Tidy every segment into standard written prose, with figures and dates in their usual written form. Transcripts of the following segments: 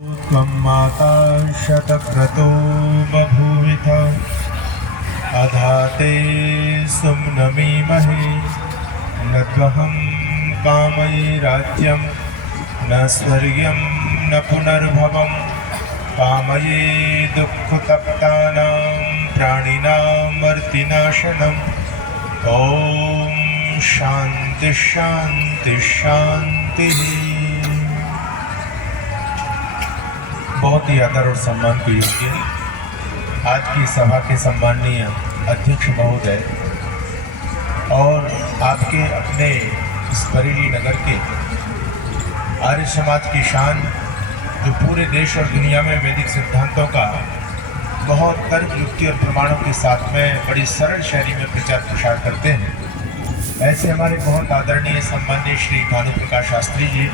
त्वं माता शतक्रतो बभूविथ अधाते सुम्नमीमहे न त्वहं कामये राज्यं न स्वर्गं न पुनर्भवं कामये दुःखतप्तानां प्राणिनां वर्तिनाशनम् ॐ शान्ति शान्ति शान्तिः। बहुत ही आदर और सम्मान के योग्य आज की सभा के सम्माननीय अध्यक्ष महोदय और आपके अपने इस बरेली नगर के आर्य समाज की शान जो पूरे देश और दुनिया में वैदिक सिद्धांतों का बहुत तर्क युक्ति और प्रमाणों के साथ में बड़ी सरल शैली में प्रचार प्रसार करते हैं, ऐसे हमारे बहुत आदरणीय सम्माननीय श्री भानु प्रकाश शास्त्री जी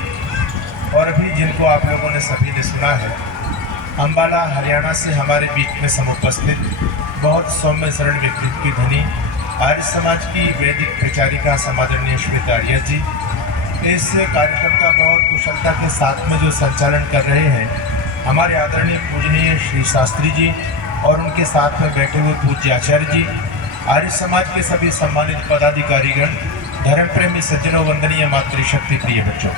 और अभी जिनको आप लोगों ने सभी ने सुना है, अम्बाला हरियाणा से हमारे बीच में समुपस्थित बहुत सौम्य सरल व्यक्तित्व की धनी आर्य समाज की वैदिक प्रचारिका समादरणीय श्वेता आर्य जी इस कार्यक्रम का बहुत कुशलता के साथ में जो संचालन कर रहे हैं, हमारे आदरणीय पूजनीय श्री शास्त्री जी और उनके साथ में बैठे हुए पूज्य आचार्य जी, आर्य समाज के सभी सम्मानित पदाधिकारीगण, धर्म प्रेमी सज्जनों, वंदनीय मातृशक्ति प्रिय बच्चों।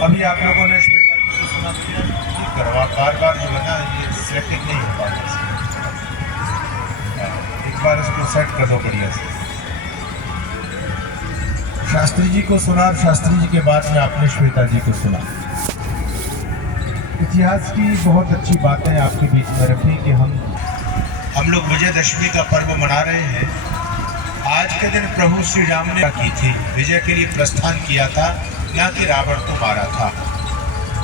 अभी आप लोगों ने श्वेता जी को सुना, करवा बार जो है ना ये सेटिंग नहीं हो पा रहा, एक बार इसको सेट कर दो बढ़िया से। शास्त्री जी को सुना और शास्त्री जी के बाद में आपने श्वेता जी को सुना। इतिहास की बहुत अच्छी बातें आपके बीच में रखी कि हम लोग विजयदशमी का पर्व मना रहे हैं। आज के दिन प्रभु श्री राम ने की थी, विजय के लिए प्रस्थान किया था, न कि रावण को मारा था।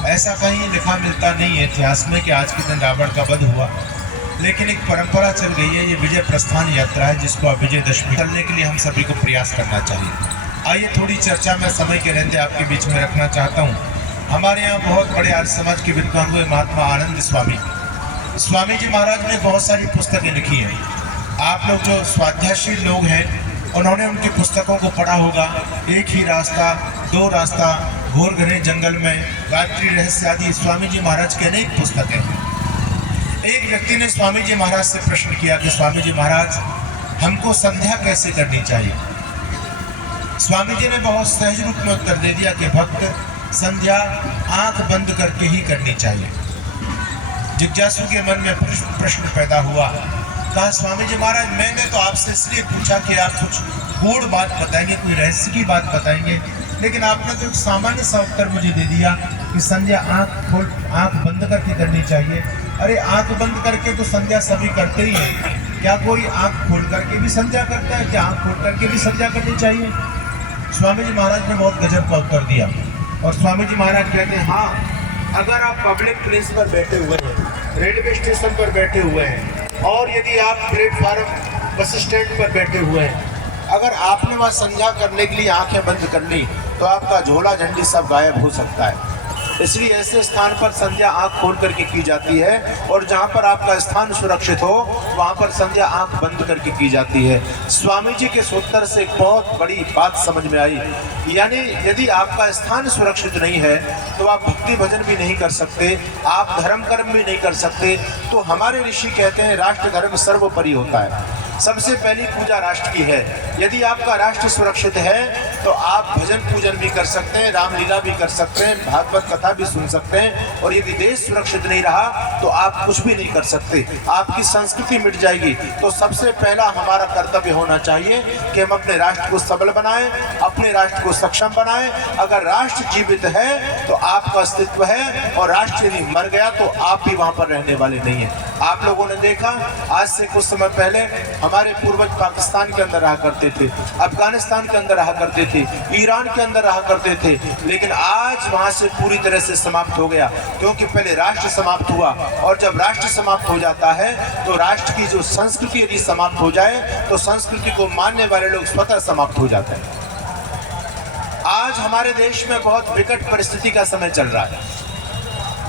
ऐसा कहीं लिखा मिलता नहीं है इतिहास में कि आज के दिन रावण का वध हुआ, लेकिन एक परंपरा चल गई है, ये विजय प्रस्थान यात्रा है जिसको आप विजयदशमी करने के लिए हम सभी को प्रयास करना चाहिए। आइए थोड़ी चर्चा मैं समय के रहते आपके बीच में रखना चाहता हूँ। हमारे यहाँ बहुत बड़े आर्य समाज के विद्वान हुए महात्मा आनंद स्वामी जी महाराज ने बहुत सारी पुस्तकें लिखी हैं। आप लोग जो स्वाध्यायशील लोग हैं उन्होंने उनकी पुस्तकों को पढ़ा होगा। एक ही रास्ता, दो रास्ता, घोर घने जंगल में, गायत्री रहस्य आदि स्वामी जी महाराज के अनेक पुस्तकें हैं। एक व्यक्ति ने स्वामी जी महाराज से प्रश्न किया कि स्वामी जी महाराज हमको संध्या कैसे करनी चाहिए। स्वामी जी ने बहुत सहज रूप में उत्तर दे दिया कि भक्त संध्या आंख बंद करके ही करनी चाहिए। जिज्ञासु के मन में प्रश्न पैदा हुआ, कहा स्वामी जी महाराज मैंने तो आपसे इसलिए पूछा कि आप कुछ गूढ़ बात बताएंगे, कोई रहस्य की बात बताएंगे, लेकिन आपने तो एक सामान्य सा उत्तर मुझे दे दिया कि संध्या आंख बंद करके करनी चाहिए। अरे आंख बंद करके तो संध्या सभी करते ही हैं, क्या कोई आंख खोल करके भी संध्या करता है? क्या आंख खोल करके भी संध्या करनी चाहिए? स्वामी जी महाराज ने बहुत गजब का उत्तर दिया और स्वामी जी महाराज कहते हैं, हाँ, अगर आप पब्लिक प्लेस पर बैठे हुए हैं, रेलवे स्टेशन पर बैठे हुए हैं और यदि आप प्लेटफार्म बस स्टैंड पर बैठे हुए हैं, अगर आपने वहाँ संध्या करने के लिए आंखें बंद कर ली तो आपका झोला झंडी सब गायब हो सकता है। इसलिए ऐसे स्थान पर संध्या आंख खोल करके की जाती है और जहाँ पर आपका स्थान सुरक्षित हो वहाँ पर संध्या आंख बंद करके की जाती है। स्वामी जी के सूत्र से एक बहुत बड़ी बात समझ में आई, यानी यदि आपका स्थान सुरक्षित नहीं है तो आप भक्ति भजन भी नहीं कर सकते, आप धर्म कर्म भी नहीं कर सकते। तो हमारे ऋषि कहते हैं राष्ट्र धर्म सर्वोपरि होता है, सबसे पहली पूजा राष्ट्र की है। यदि आपका राष्ट्र सुरक्षित है तो आप भजन पूजन भी कर सकते हैं, रामलीला भी कर सकते हैं, भागवत कथा भी सुन सकते हैं। और यदि देश सुरक्षित नहीं रहा तो आप कुछ भी नहीं कर सकते, आपकी संस्कृति मिट जाएगी। तो सबसे पहला हमारा कर्तव्य होना चाहिए कि हम अपने राष्ट्र को सबल बनाएं, अपने राष्ट्र को सक्षम बनाएं। अगर राष्ट्र जीवित है तो आपका अस्तित्व है और राष्ट्र यदि मर गया तो आप भी वहां पर रहने वाले नहीं है। आप लोगों ने देखा आज से कुछ समय पहले हमारे पूर्वज पाकिस्तान के अंदर रहा करते थे, अफगानिस्तान के अंदर रहा करते थे, ईरान के अंदर रहा करते थे, लेकिन आज वहां से पूरी तरह से समाप्त हो गया, क्योंकि पहले राष्ट्र समाप्त हुआ और जब राष्ट्र समाप्त हो जाता है तो राष्ट्र की जो संस्कृति यदि समाप्त हो जाए तो संस्कृति को मानने वाले लोग स्वतः समाप्त हो जाते हैं। आज हमारे देश में बहुत विकट परिस्थिति का समय चल रहा है।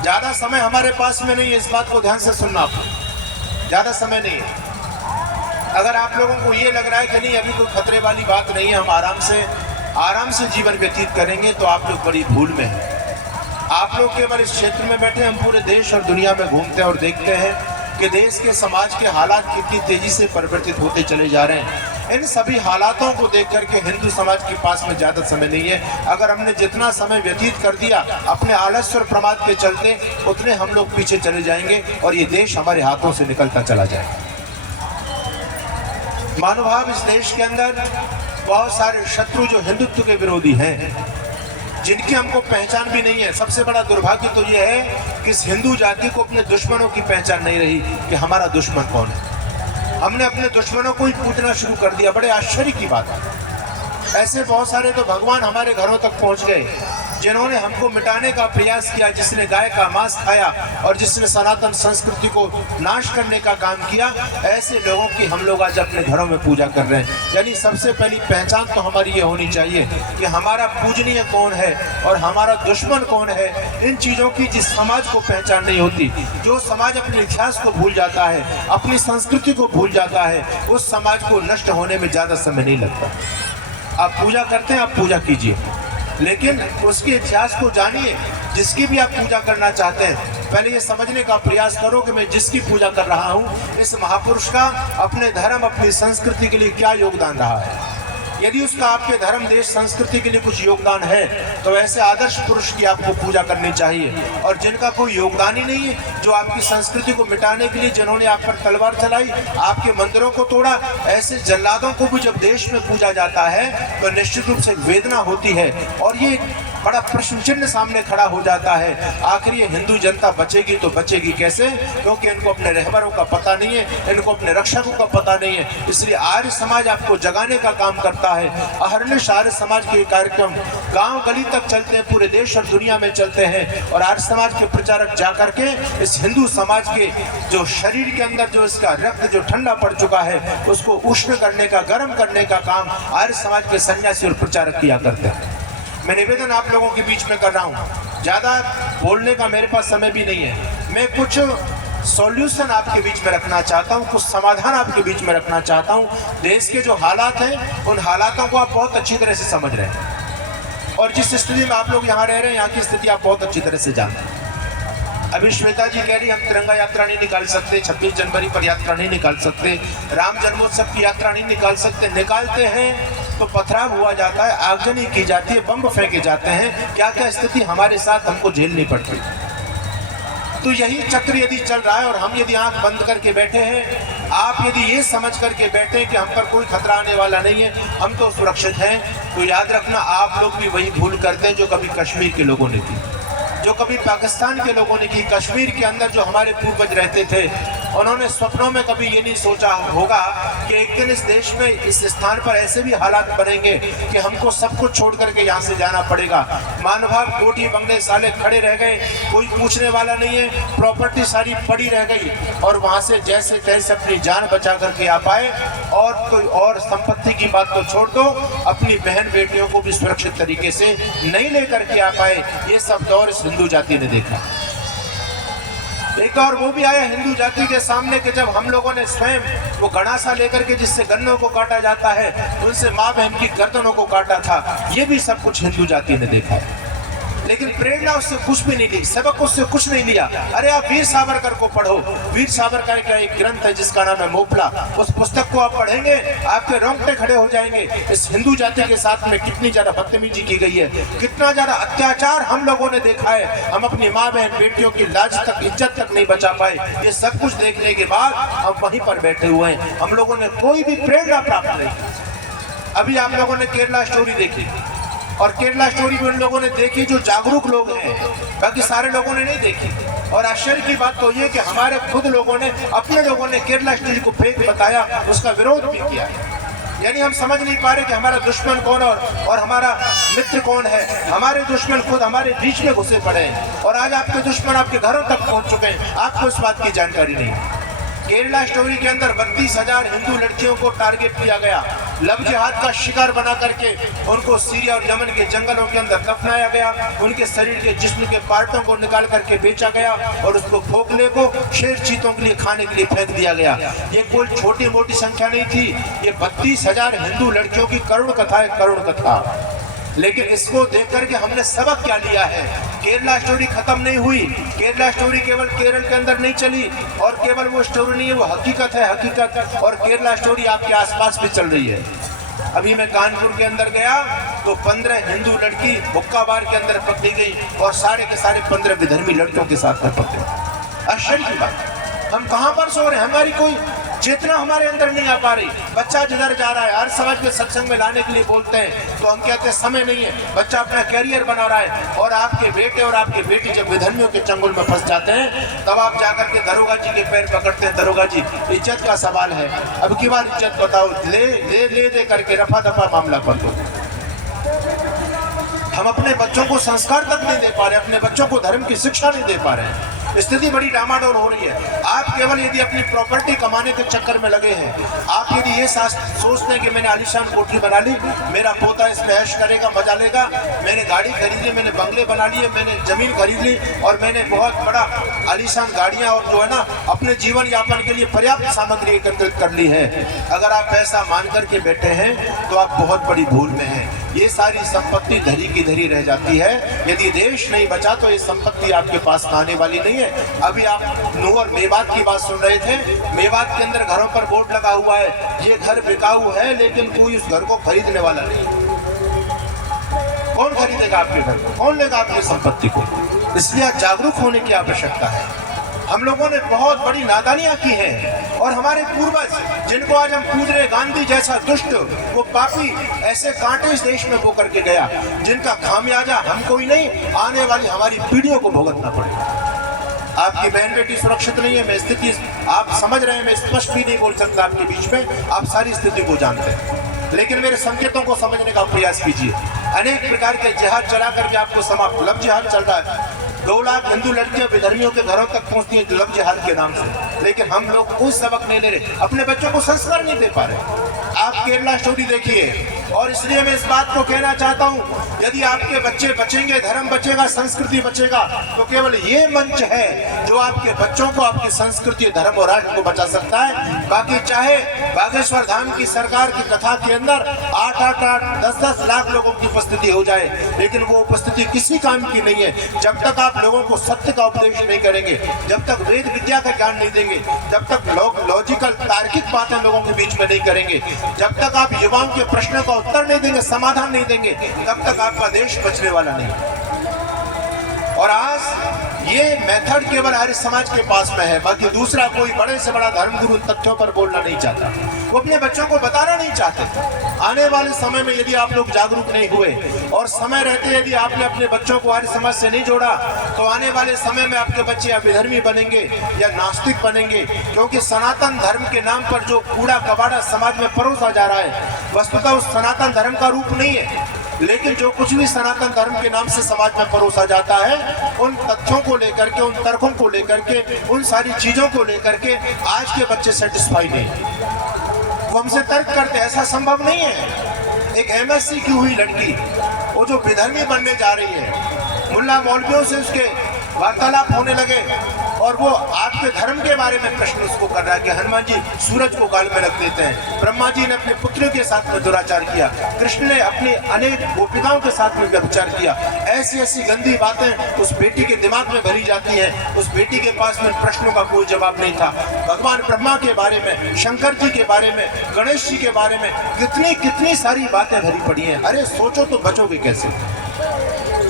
ज्यादा समय हमारे पास में नहीं है, इस बात को ध्यान से सुनना, आपको ज्यादा समय नहीं है। अगर आप लोगों को ये लग रहा है कि नहीं अभी कोई खतरे वाली बात नहीं है, हम आराम से जीवन व्यतीत करेंगे, तो आप लोग बड़ी भूल में हैं। आप लोग केवल इस क्षेत्र में बैठे, हम पूरे देश और दुनिया में घूमते हैं और देखते हैं कि देश के समाज के हालात कितनी तेजी से परिवर्तित होते चले जा रहे हैं। इन सभी हालातों को देख करके हिंदू समाज के पास में ज़्यादा समय नहीं है। अगर हमने जितना समय व्यतीत कर दिया अपने आलस्य और प्रमाद के चलते, उतने हम लोग पीछे चले जाएंगे और ये देश हमारे हाथों से निकलता चला जाएगा। महानुभाव, इस देश के अंदर बहुत सारे शत्रु जो हिंदुत्व के विरोधी हैं, जिनकी हमको पहचान भी नहीं है। सबसे बड़ा दुर्भाग्य तो ये है कि इस हिंदू जाति को अपने दुश्मनों की पहचान नहीं रही कि हमारा दुश्मन कौन है। हमने अपने दुश्मनों को ही पूछना शुरू कर दिया। बड़े आश्चर्य की बात है। ऐसे बहुत सारे तो भगवान हमारे घरों तक पहुंच गए जिन्होंने हमको मिटाने का प्रयास किया, जिसने गाय का मांस खाया और जिसने सनातन संस्कृति को नाश करने का काम किया। ऐसे लोगों की हम लोग आज अपने घरों में पूजा कर रहे हैं। यानी सबसे पहली पहचान तो हमारी ये होनी चाहिए कि हमारा पूजनीय कौन है और हमारा दुश्मन कौन है। इन चीज़ों की जिस समाज को पहचान नहीं होती, जो समाज अपने इतिहास को भूल जाता है, अपनी संस्कृति को भूल जाता है, उस समाज को नष्ट होने में ज़्यादा समय नहीं लगता। आप पूजा करते हैं, आप पूजा कीजिए, लेकिन उसके इतिहास को जानिए। जिसकी भी आप पूजा करना चाहते हैं, पहले ये समझने का प्रयास करो कि मैं जिसकी पूजा कर रहा हूँ, इस महापुरुष का अपने धर्म, अपनी संस्कृति के लिए क्या योगदान रहा है। यदि उसका आपके धर्म, देश, संस्कृति के लिए कुछ योगदान है, तो ऐसे आदर्श पुरुष की आपको पूजा करनी चाहिए। और जिनका कोई योगदान ही नहीं है, जो आपकी संस्कृति को मिटाने के लिए, जिन्होंने आप पर तलवार चलाई, आपके मंदिरों को तोड़ा, ऐसे जल्लादों को भी जब देश में पूजा जाता है तो निश्चित रूप से वेदना होती है। और ये बड़ा प्रश्न चिन्ह सामने खड़ा हो जाता है, आखिर ये हिंदू जनता बचेगी तो बचेगी कैसे? क्योंकि इनको अपने रहबरों का पता नहीं है, इनको अपने रक्षकों का पता नहीं है। इसलिए आर्य समाज आपको जगाने का काम करता है। अहर्निश आर्य समाज के कार्यक्रम गांव गली तक चलते हैं, पूरे देश और दुनिया में चलते हैं। और आर्य समाज के प्रचारक जा करके इस हिंदू समाज के जो शरीर के अंदर जो इसका रक्त जो ठंडा पड़ चुका है, उसको उष्ण करने का, गर्म करने का काम आर्य समाज के सन्यासी और प्रचारक किया करते हैं। मैं निवेदन आप लोगों के बीच में कर रहा हूँ, ज़्यादा बोलने का मेरे पास समय भी नहीं है। मैं कुछ सॉल्यूशन आपके बीच में रखना चाहता हूँ, कुछ समाधान आपके बीच में रखना चाहता हूँ। देश के जो हालात हैं, उन हालातों को आप बहुत अच्छी तरह से समझ रहे हैं और जिस स्थिति में आप लोग यहाँ रह रहे हैं, यहाँ की स्थिति आप बहुत अच्छी तरह से जानते हैं। अभी श्वेता जी कह रही हम तिरंगा यात्रा नहीं निकाल सकते, 26 जनवरी पर यात्रा नहीं निकाल सकते, राम जन्मोत्सव की यात्रा नहीं निकाल सकते। निकालते हैं तो पथराव हुआ जाता है, आगजनी की जाती है, बम फेंके जाते हैं। क्या क्या स्थिति हमारे साथ हमको झेलनी पड़ती है। तो यही चक्र यदि चल रहा है और हम यदि आंख बंद करके बैठे हैं, आप यदि ये समझ करके बैठे हैं कि हम पर कोई खतरा आने वाला नहीं है, हम तो सुरक्षित हैं, तो याद रखना आप लोग भी वही भूल करते हैं जो कभी कश्मीर के लोगों ने की, जो कभी पाकिस्तान के लोगों ने की। कश्मीर के अंदर जो हमारे पूर्वज रहते थे, उन्होंने स्वप्नों में कभी ये नहीं सोचा होगा कि एक दिन इस देश में, इस स्थान पर ऐसे भी हालात बनेंगे कि हमको सब कुछ छोड़ करके यहाँ से जाना पड़ेगा। मानभाव कोठी बंगले साले खड़े रह गए, कोई पूछने वाला नहीं है, प्रॉपर्टी सारी पड़ी रह गई और वहाँ से जैसे तैसे अपनी जान बचा करके आ पाए। और कोई और संपत्ति की बात तो छोड़ दो, अपनी बहन बेटियों को भी सुरक्षित तरीके से नहीं लेकर के आ पाए। ये सब दौर इस हिंदू जाति ने देखा। एक और वो भी आया हिंदू जाति के सामने कि जब हम लोगों ने स्वयं वो गणासा लेकर के जिससे गन्नों को काटा जाता है, उनसे माँ बहन की गर्दनों को काटा था। ये भी सब कुछ हिंदू जाति ने देखा है, लेकिन प्रेरणा उससे कुछ भी नहीं ली, सबक उससे कुछ नहीं लिया। अरे आप वीर सावरकर को पढ़ो, वीर सावरकर का एक ग्रंथ है जिसका नाम है मोपला। उस पुस्तक को आप पढ़ेंगे, आपके रोंगटे खड़े हो जाएंगे। इस हिंदू जाति के साथ में कितनी ज्यादा बदतमीजी की गई है, कितना ज्यादा अत्याचार हम लोगों ने देखा है। हम अपनी माँ बहन बेटियों की लाज तक, इज्जत तक नहीं बचा पाए। ये सब कुछ देखने के बाद हम वहीं पर बैठे हुए हैं, हम लोगों ने कोई भी प्रेरणा प्राप्त नहीं। अभी आप लोगों ने केरला स्टोरी देखी और केरला स्टोरी भी उन लोगों ने देखी जो जागरूक लोग हैं, बाकी सारे लोगों ने नहीं देखी। और आश्चर्य की बात तो ये कि हमारे खुद लोगों ने, अपने लोगों ने केरला स्टोरी को फेक बताया, उसका विरोध भी किया। यानी हम समझ नहीं पा रहे कि हमारा दुश्मन कौन और हमारा मित्र कौन है। हमारे दुश्मन खुद हमारे बीच में घुसे पड़े हैं और आज आपके दुश्मन आपके घरों तक पहुंच चुके हैं, आपको इस बात की जानकारी नहीं। केरला स्टोरी के अंदर 32,000 हिंदू लड़कियों को टारगेट किया गया, लव जिहाद का शिकार बना करके उनको सीरिया और यमन के जंगलों के अंदर दफनाया गया, उनके शरीर के जिस्म के पार्टों को निकाल करके बेचा गया और उसको खोखले को शेर चीतों के लिए खाने के लिए फेंक दिया गया। ये कोई छोटी मोटी संख्या नहीं थी, ये 32,000 हिंदू लड़कियों की करुण कथा है, करुण कथा। लेकिन इसको देख करके हमने सबक क्या लिया है? केरला स्टोरी खत्म नहीं हुई। केरला स्टोरी केवल केरल के अंदर नहीं चली और केवल वो स्टोरी नहीं है, वो हकीकत है, हकीकत। और केरला स्टोरी आपके आसपास भी चल रही है। अभी मैं कानपुर के अंदर गया तो 15 हिंदू लड़की हुक्का बार के अंदर पकड़ी गई और सारे के सारे 15 विधर्मी लड़कियों के साथ में पकड़े। आश्चर्य की बात, हम कहाँ पर सो रहे हैं? हमारी कोई चेतना हमारे अंदर नहीं आ पा रही। बच्चा जिधर जा रहा है, हर समाज के सत्संग में लाने के लिए बोलते हैं तो हम कहते हैं समय नहीं है, बच्चा अपना कैरियर बना रहा है। और आपके बेटे और आपकी बेटी जब विधर्मियों के चंगुल में फंस जाते हैं तब आप जाकर के दरोगा जी के पैर पकड़ते हैं। दरोगा जी, इज्जत का सवाल है, अब की बार इज्जत बताओ। ले करके रफा दफा मामला कर दो। हम अपने बच्चों को संस्कार तक नहीं दे पा रहे, अपने बच्चों को धर्म की शिक्षा नहीं दे पा रहे हैं। स्थिति बड़ी डामाडोल हो रही है। आप केवल यदि अपनी प्रॉपर्टी कमाने के चक्कर में लगे हैं, आप यदि ये सोचते हैं कि मैंने आलीशान कोठी बना ली, मेरा पोता इसमें ऐश करेगा, मजा लेगा, मैंने गाड़ी खरीद ली, मैंने बंगले बना लिए, मैंने जमीन खरीद ली और मैंने बहुत बड़ा आलीशान गाड़ियां और जो है ना अपने जीवन यापन के लिए पर्याप्त सामग्री एकत्रित कर ली है, अगर आप पैसा मान करके बैठे हैं तो आप बहुत बड़ी भूल में हैं। ये सारी संपत्ति धरी की धरी रह जाती है। यदि देश नहीं बचा तो ये संपत्ति आपके पास आने वाली नहीं है। अभी आप नूह और मेवात की बात सुन रहे थे। मेवात के अंदर घरों पर बोर्ड लगा हुआ है, ये घर बिकाऊ है, लेकिन कोई उस घर को खरीदने वाला नहीं। कौन खरीदेगा आपके घर को? कौन लेगा आपकी संपत्ति को? इसलिए जागरूक होने की आवश्यकता है। हम लोगों ने बहुत बड़ी नादानियां की हैं और हमारे पूर्वज जिनको आज हम पूज रहे, गांधी जैसा दुष्ट, वो पापी ऐसे कांटे इस देश में बो करके गया जिनका खामियाजा हमको ही नहीं, आने वाली हमारी पीढ़ियों को भुगतना पड़ेगा। आपकी बहन बेटी सुरक्षित नहीं है। मैं स्थिति आप समझ रहे हैं, मैं स्पष्ट भी नहीं बोल सकता आपके बीच में, आप सारी स्थिति को जानते हैं, लेकिन मेरे संकेतों को समझने का प्रयास कीजिए। अनेक प्रकार के जिहाद चला करके आपको समाप्त, लव जिहाद चल रहा है। 2 लाख हिंदू लड़कियां विधर्मियों के घरों तक पहुंचती हैं लव जिहाद के नाम से, लेकिन हम लोग कोई सबक नहीं ले रहे, अपने बच्चों को संस्कार नहीं दे पा रहे। आप केरला स्टोरी देखिए। और इसलिए मैं इस बात को कहना चाहता हूं, यदि आपके बच्चे बचेंगे, धर्म बचेगा, संस्कृति बचेगा, तो केवल ये मंच है जो आपके बच्चों को, आपकी संस्कृति, धर्म और राष्ट्र को बचा सकता है। बाकी चाहे बागेश्वर धाम की सरकार की कथा के अंदर 8-8, 10-10 लाख लोगों की उपस्थिति हो जाए, लेकिन वो उपस्थिति किसी काम की नहीं है जब तक आप लोगों को सत्य का उपदेश नहीं करेंगे, जब तक वेद विद्या का ज्ञान नहीं देंगे, जब तक लॉजिकल तार्किक बातें लोगों के बीच में नहीं करेंगे, जब तक आप युवाओं के प्रश्नों का उत्तर नहीं देंगे, समाधान नहीं देंगे, तब तक आपका देश बचने वाला नहीं। और आज ये मेथड केवल आर्य समाज के पास में है, बाकी दूसरा कोई बड़े से बड़ा धर्मगुरु तथ्यों पर बोलना नहीं चाहता, वो अपने बच्चों को बताना नहीं चाहते। आने वाले समय में यदि आप लोग जागरूक नहीं हुए और समय रहते यदि आपने अपने बच्चों को आर्य समाज से नहीं जोड़ा, तो आने वाले समय में आपके बच्चे या विधर्मी बनेंगे या नास्तिक बनेंगे, क्योंकि सनातन धर्म के नाम पर जो कूड़ा कबाड़ा समाज में परोसा जा रहा है, वस्तुतः उस सनातन धर्म का रूप नहीं है, लेकिन जो कुछ भी सनातन धर्म के नाम से समाज में परोसा जाता है, उन तथ्यों को लेकर के, उन तर्कों को लेकर के, उन सारी चीजों को लेकर के आज के बच्चे सेटिस्फाई नहीं, वो हमसे तर्क करते, ऐसा संभव नहीं है। एक MSc की हुई लड़की, वो जो विधर्मी बनने जा रही है, मुल्ला मौलवियों से उसके वार्तालाप होने लगे और वो आपके धर्म के बारे में प्रश्न उसको कर रहा है कि हनुमान जी सूरज को गाल में रख देते हैं, ब्रह्मा जी ने अपने पुत्रियों के साथ में दुराचार किया, कृष्ण ने अपनी अनेक गोपिकाओं के साथ में व्यभिचार किया। ऐसी ऐसी गंदी बातें उस बेटी के दिमाग में भरी जाती हैं। उस बेटी के पास में प्रश्नों का कोई जवाब नहीं था। भगवान ब्रह्मा के बारे में, शंकर जी के बारे में, गणेश जी के बारे में कितनी सारी बातें भरी पड़ी हैं। अरे सोचो तो बचोगे कैसे?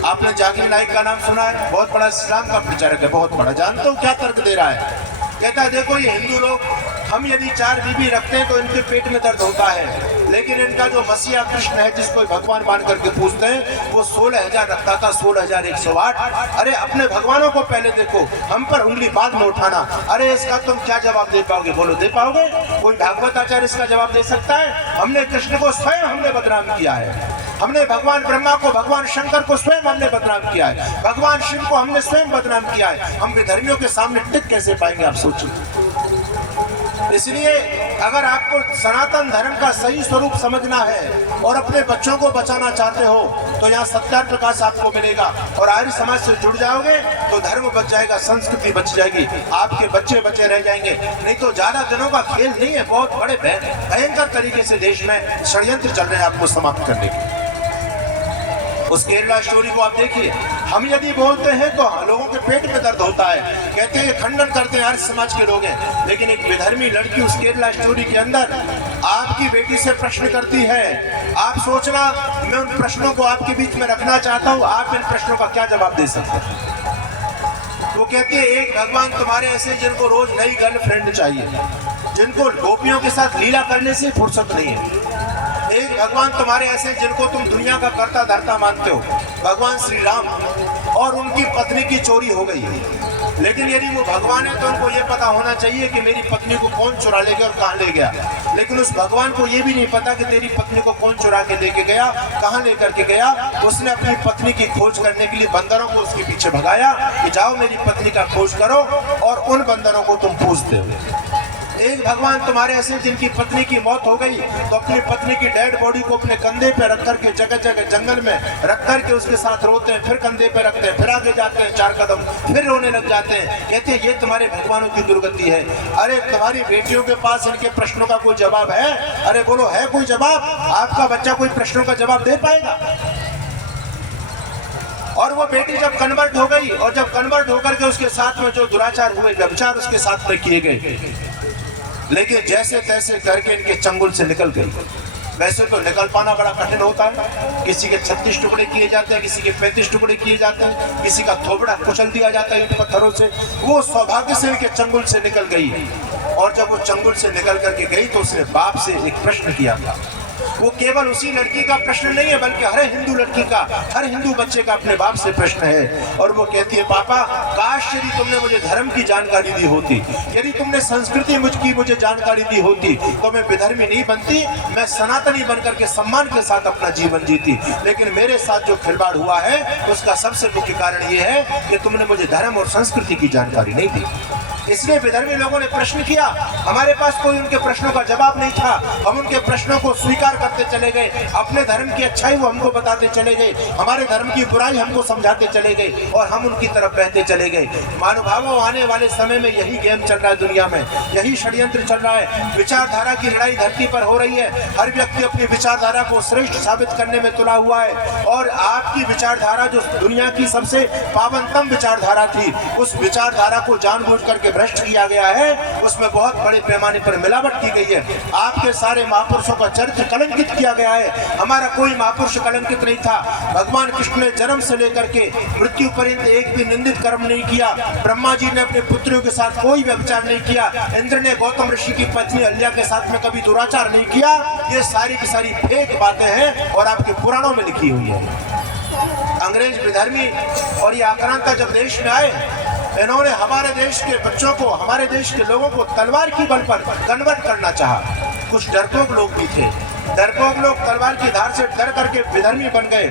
आपने जाकिर नाइक का नाम सुना है, बहुत बड़ा इस्लाम का प्रचारक है, बहुत बड़ा। जानते हो क्या तर्क दे रहा है? कहता है देखो ये हिंदू लोग, हम यदि 4 बीबी रखते हैं तो इनके पेट में दर्द होता है, लेकिन इनका जो मसीहा कृष्ण है जिसको भगवान मान करके पूछते हैं, वो 16,000 रखता था, 16,108। अरे अपने भगवानों को पहले देखो, हम पर उंगली बाद में उठाना। अरे इसका तुम क्या जवाब दे पाओगे? बोलो दे पाओगे? कोई भागवत आचार्य इसका जवाब दे सकता है? हमने कृष्ण को स्वयं हमने बदनाम किया है, हमने भगवान ब्रह्मा को, भगवान शंकर को स्वयं हमने बदनाम किया है, भगवान शिव को हमने स्वयं बदनाम किया है। हम विधर्मियों के सामने टिक कैसे पाएंगे? आप सोचिए। इसलिए अगर आपको सनातन धर्म का सही स्वरूप समझना है और अपने बच्चों को बचाना चाहते हो, तो यहाँ सत्यार्थ प्रकाश आपको मिलेगा और आर्य समाज से जुड़ जाओगे तो धर्म बच जाएगा, संस्कृति बच जाएगी, आपके बच्चे बचे रह जाएंगे। नहीं तो ज्यादा दिनों का खेल नहीं है, बहुत बड़े भयंकर तरीके से देश में षड्यंत्र चल रहे हैं आपको समाप्त करने के। उस केरला स्टोरी को आप देखिए। हम यदि बोलते हैं तो लोगों के पेट में दर्द होता है, कहते हैं खंडन करते हैं, आर्य समाज के लोग हैं। लेकिन एक विधर्मी लड़की उस केरला स्टोरी के अंदर आपकी बेटी से प्रश्न करती है। आप सोचना, मैं उन प्रश्नों को आपके बीच में रखना चाहता हूँ, आप इन प्रश्नों का क्या जवाब दे सकते हैं। वो कहती है, एक भगवान तुम्हारे ऐसे जिनको रोज नई गर्लफ्रेंड चाहिए, जिनको गोपियों के साथ लीला करने से फुर्सत नहीं है। एक भगवान तुम्हारे ऐसे जिनको तुम दुनिया का कर्ता धर्ता मानते हो, भगवान श्री राम, और उनकी पत्नी की चोरी हो गई है। लेकिन यदि वो भगवान है तो उनको ये पता होना चाहिए कि मेरी पत्नी को कौन चुरा ले गया और कहाँ ले गया। लेकिन उस भगवान को ये भी नहीं पता कि तेरी पत्नी को कौन चुरा के लेके गया, कहाँ लेकर के गया। उसने अपनी पत्नी की खोज करने के लिए बंदरों को उसके पीछे भगाया कि जाओ मेरी पत्नी का खोज करो, और उन बंदरों को तुम पूजते हो। एक भगवान तुम्हारे ऐसे जिनकी पत्नी की मौत हो गई तो अपनी पत्नी की डेड बॉडी को अपने कंधे पे रख करके जगह जगह जंगल में रख करके उसके साथ रोते हैं, फिर कंधे पे रखते हैं, फिर आगे जाते हैं 4 कदम, फिर रोने लग जाते हैं। कहते हैं ये तुम्हारे भगवानों की दुर्गति है। अरे तुम्हारी बेटियों के पास इनके प्रश्नों का कोई जवाब है? अरे बोलो, है कोई जवाब? आपका बच्चा कोई प्रश्नों का जवाब दे पाएगा? और वो बेटी जब कन्वर्ट हो गई, और जब कन्वर्ट होकर के उसके साथ में जो दुराचार हुए, व्यभिचार उसके साथ में किए गए, लेकिन जैसे तैसे करके इनके चंगुल से निकल गई। वैसे तो निकल पाना बड़ा कठिन होता है। किसी के 36 टुकड़े किए जाते हैं, किसी के 35 टुकड़े किए जाते हैं, किसी का थोबड़ा कुचल दिया जाता है इन पत्थरों से। वो सौभाग्य से इनके चंगुल से निकल गई, और जब वो चंगुल से निकल करके गई तो उसने बाप से एक प्रश्न किया था। वो केवल उसी लड़की का प्रश्न नहीं है, बल्कि हर हिंदू लड़की का, हर हिंदू बच्चे का अपने बाप से प्रश्न है। और वो कहती है, पापा काश यदि तुमने मुझे धर्म की जानकारी दी होती, यदि तुमने संस्कृति मुझे जानकारी दी होती, तो मैं विधर्मी नहीं बनती, मैं सनातनी बनकर के सम्मान के साथ अपना जीवन जीती। लेकिन मेरे साथ जो खिलवाड़ हुआ है उसका सबसे मुख्य कारण ये है कि तुमने मुझे धर्म और संस्कृति की जानकारी नहीं दी। इसलिए विधर्मी लोगों ने प्रश्न किया, हमारे पास कोई उनके प्रश्नों का जवाब नहीं था। हम उनके प्रश्नों को स्वीकार करते चले गए, अपने धर्म की अच्छाई वो हमको बताते चले गए, हमारे धर्म की बुराई हमको समझाते चले गए, और हम उनकी तरफ बहते चले गए। महानुभावों, आने वाले समय में यही गेम चल रहा है दुनिया में, यही षड्यंत्र चल रहा है। विचारधारा की लड़ाई धरती पर हो रही है। हर व्यक्ति अपनी विचारधारा को श्रेष्ठ साबित करने में तुला हुआ है, और आपकी विचारधारा जो दुनिया की सबसे पावनतम विचारधारा थी, उस विचारधारा को जानबूझ करके भ्रष्ट किया गया है। उसमें बहुत बड़े पैमाने पर मिलावट की गई है। आपके सारे महापुरुषों का चरित्र कलंकित किया गया है। हमारा कोई महापुरुष कलंकित नहीं था। भगवान कृष्ण ने जन्म से लेकर के मृत्यु पर्यंत एक भी निंदित कर्म नहीं किया। ब्रह्मा जी ने अपने पुत्रों के साथ कोई व्यभिचार नहीं किया। इंद्र ने गौतम ऋषि की पत्नी अहल्या के साथ में कभी दुराचार नहीं किया। ये सारी की सारी फेक बातें हैं और आपके पुराणों में लिखी हुई है। अंग्रेज विधर्मी और ये आक्रांता जब देश में आए, इन्होंने हमारे देश के बच्चों को, हमारे देश के लोगों को तलवार की बल पर कन्वर्ट करना चाहा। कुछ डरपोक लोग भी थे, डरपोक लोग तलवार की धार से डर करके विधर्मी बन गए।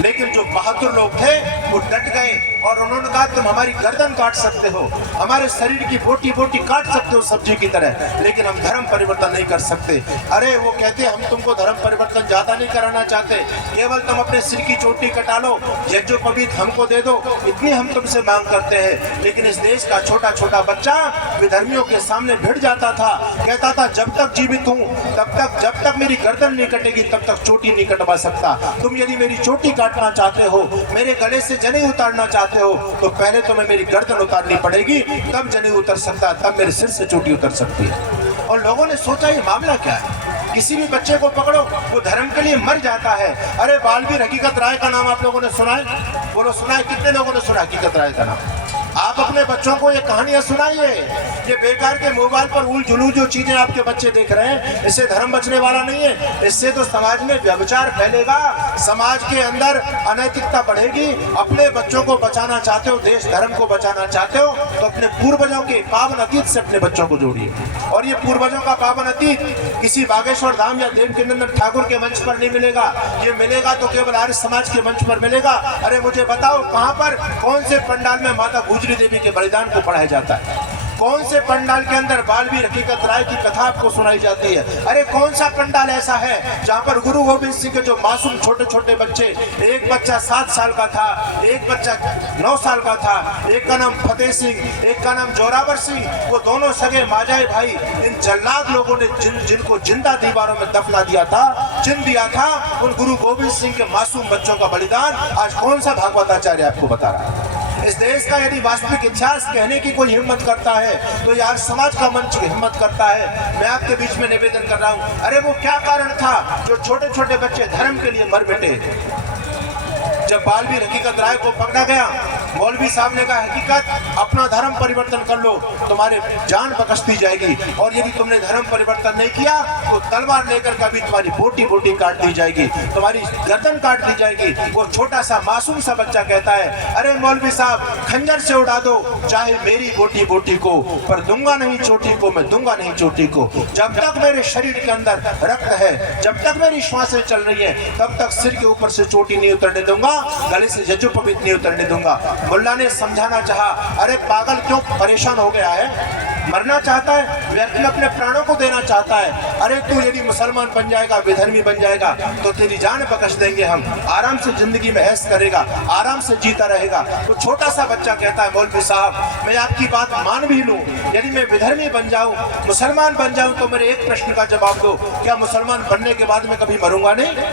लेकिन जो बहादुर लोग थे वो डट गए और उन्होंने कहा, तुम हमारी गर्दन काट सकते हो, हमारे शरीर की बोटी बोटी काट सकते हो सब्जी की तरह, लेकिन हम धर्म परिवर्तन नहीं कर सकते। अरे वो कहते, हम तुमको धर्म परिवर्तन ज्यादा नहीं कराना चाहते, केवल तुम अपने सिर की चोटी कटा लो, यज्ञोपवीत हमको दे दो, इतनी हम तुमसे मांग करते हैं। लेकिन इस देश का छोटा छोटा बच्चा विधर्मियों के सामने भिड़ जाता था, कहता था, जब तक जीवित हूँ तब तक, जब तक मेरी गर्दन नहीं कटेगी तब तक चोटी नहीं कटवा सकता। तुम यदि मेरी चोटी काटना चाहते हो, मेरे गले से जनेऊ उतारना चाहते हो, तो पहले तुम्हें मेरी गर्दन उतारनी पड़ेगी, तब जनेऊ उतर सकता है, तब मेरे सिर से चोटी उतर सकती है। और लोगों ने सोचा ये मामला क्या है, किसी भी बच्चे को पकड़ो वो धर्म के लिए मर जाता है। अरे बालवीर हकीकत राय का नाम आप लोगों ने सुना है? बोलो सुना है? कितने लोगों ने सुना हकीकत राय का नाम? आप अपने बच्चों को ये कहानियां सुनाइए। ये बेकार के मोबाइल पर उल जुलू जो चीजें आपके बच्चे देख रहे हैं, इससे धर्म बचने वाला नहीं है। इससे तो समाज में व्यभिचार फैलेगा, समाज के अंदर अनैतिकता बढ़ेगी। अपने बच्चों को बचाना चाहते हो, देश धर्म को बचाना चाहते हो, तो अपने पूर्वजों के पावन अतीत से अपने बच्चों को जोड़िए। और ये पूर्वजों का पावन अतीत किसी बागेश्वर धाम या देवकीनंदन ठाकुर के मंच पर नहीं मिलेगा, ये मिलेगा तो केवल आर्य समाज के मंच पर मिलेगा। अरे मुझे बताओ, कहाँ पर, कौन से पंडाल में माता गुजरी देवी के बलिदान को पढ़ाया जाता है? कौन से पंडाल के अंदर बालवीर हकीकत राय की कथा आपको सुनाई जाती है? अरे कौन सा पंडाल ऐसा है जहाँ पर गुरु गोविंद सिंह के जो मासूम छोटे छोटे बच्चे, एक बच्चा 7 साल का था, एक बच्चा 9 साल का था, एक का नाम फतेह सिंह, एक का नाम जोरावर सिंह, वो दोनों सगे माजाए भाई, इन जल्लाद लोगों ने जिनको जिंदा दीवारों में दफना दिया था, चिन्ह दिया था, उन गुरु गोविंद सिंह के मासूम बच्चों का बलिदान आज कौन सा भागवताचार्य आपको बता रहा है? इस देश का यदि वास्तविक इतिहास कहने की कोई हिम्मत करता है तो ये आज समाज का मंच हिम्मत करता है। मैं आपके बीच में निवेदन कर रहा हूँ, अरे वो क्या कारण था जो छोटे छोटे बच्चे धर्म के लिए मर मिटे? जब बालवीर हकीकत राय को पकड़ा गया, मौलवी साहब ने कहा हकीकत अपना धर्म परिवर्तन कर लो, तुम्हारे जान बख्श दी जाएगी, और यदि तुमने धर्म परिवर्तन नहीं किया तो तलवार लेकर कभी तुम्हारी बोटी बोटी काट दी जाएगी, तुम्हारी गर्दन काट दी जाएगी। वो छोटा सा मासूम सा बच्चा कहता है, अरे मौलवी साहब खंजर से उड़ा दो चाहे मेरी बोटी बोटी को, पर दूंगा नहीं चोटी को, मैं दूंगा नहीं चोटी को। जब तक मेरे शरीर के अंदर रक्त है, जब तक मेरी श्वासें चल रही है, तब तक सिर के ऊपर से चोटी नहीं उतरने दूंगा, गले से जज्जो पवित्र नहीं उतरने दूंगा। मुल्ला ने समझाना चाहा, अरे पागल क्यों परेशान हो गया है, मरना चाहता है, व्यक्ति अपने प्राणों को देना चाहता है। अरे तू यदि मुसलमान बन जाएगा, विधर्मी बन जाएगा तो तेरी जान बख्श देंगे हम, आराम से जिंदगी में ऐश करेगा, आराम से जीता रहेगा। तो छोटा सा बच्चा कहता है, मौलवी साहब मैं आपकी बात मान भी लूं, यदि मैं विधर्मी बन जाऊं, मुसलमान बन जाऊं, तो मेरे एक प्रश्न का जवाब दो, क्या मुसलमान बनने के बाद मैं कभी मरूंगा नहीं?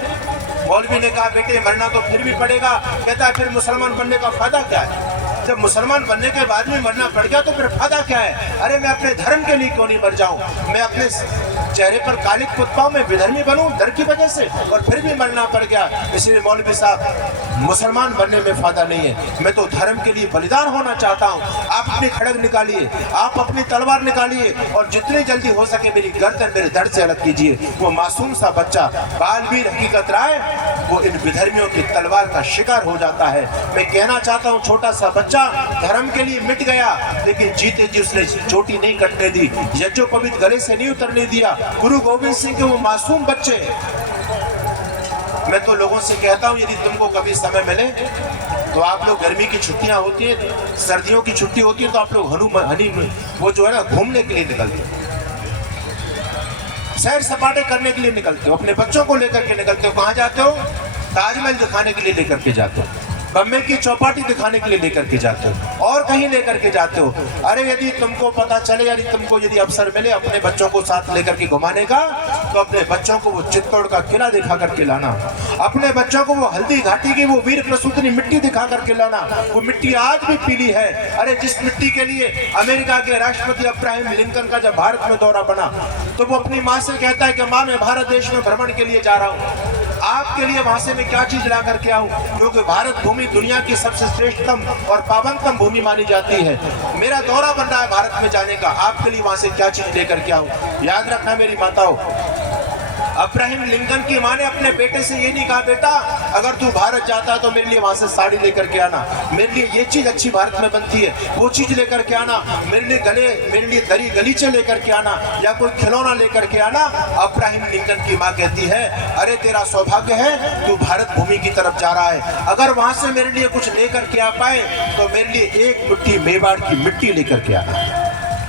मौलवी ने कहा, बेटे मरना तो फिर भी पड़ेगा। कहता है, फिर मुसलमान बनने का फायदा क्या है? जब मुसलमान बनने के बाद में मरना पड़ गया तो फिर फायदा क्या है? अरे मैं अपने धर्म के लिए क्यों नहीं मर जाऊं? मैं अपने चेहरे पर कालिक पुतपाऊं, मैं विधर्मी बनूं डर की वजह से, और फिर भी मरना पड़ गया। इसलिए मौलवी साहब मुसलमान बनने में फायदा नहीं है, मैं तो धर्म के लिए बलिदान होना चाहता हूँ। आप अपनी खड़ग निकालिए, आप अपनी तलवार निकालिए, और जितनी जल्दी हो सके मेरी गर्दन मेरे धड़ से अलग कीजिए। वो मासूम सा बच्चा बालवीर हकीकत राय वो इन विधर्मियों की तलवार का शिकार हो जाता है। मैं कहना चाहता हूँ, छोटा सा बच्चा धर्म के लिए मिट गया, लेकिन जीते जी उसने चोटी नहीं कटने दी, यज्जो पवित्र गले से नहीं उतरने दिया। गुरु गोविंद सिंह के वो मासूम बच्चे। मैं तो लोगों से कहता हूँ, यदि तुमको कभी समय मिले तो आप लोग, गर्मी की छुट्टियां होती है, सर्दियों की छुट्टी होती है, तो आप लोग हनी वो जो है ना घूमने के लिए निकलते हो, सैर सपाटे करने के लिए निकलते हो, अपने बच्चों को लेकर के निकलते हो। कहाँ जाते हो? ताजमहल दिखाने के लिए लेकर के जाते हो, बम्बे की चौपाटी दिखाने के लिए लेकर के जाते हो, और कहीं लेकर के जाते हो। अरे यदि तुमको पता चले, यदि अवसर मिले अपने बच्चों को साथ लेकर के घुमाने का, तो अपने बच्चों को वो चित्तौड़ का किला दिखा करके लाना, अपने बच्चों को वो हल्दी घाटी की वो वीर प्रसूतिनी मिट्टी दिखा करके लाना। वो मिट्टी आज भी पीली है। अरे जिस मिट्टी के लिए अमेरिका के राष्ट्रपति अब्राहम लिंकन का जब भारत में दौरा बना, तो वो अपनी माँ से कहता है कि माँ मैं भारत देश में भ्रमण के लिए जा रहा हूँ, आपके लिए वहां से मैं क्या चीज ला करके आऊं, क्योंकि भारत भूमि दुनिया की सबसे श्रेष्ठतम और पावनतम भूमि मानी जाती है। मेरा दौरा बन रहा है भारत में जाने का, आपके लिए वहां से क्या चीज लेकर के आऊं। याद रखना मेरी माताओं, अब्राहम लिंकन की माँ ने अपने बेटे से ये नहीं कहा, बेटा अगर तू भारत जाता है तो मेरे लिए वहां से साड़ी लेकर के आना, मेरे लिए ये चीज अच्छी भारत में बनती है वो चीज लेकर के आना, मेरे लिए दरी गलीचे लेकर के आना, या कोई खिलौना लेकर के आना। अब्राहम लिंकन की माँ कहती है, अरे तेरा सौभाग्य है, तू भारत भूमि की तरफ जा रहा है, अगर वहां से मेरे लिए कुछ लेकर के आ पाए तो मेरे लिए एक मुट्ठी मेवाड़ की मिट्टी लेकर के आना।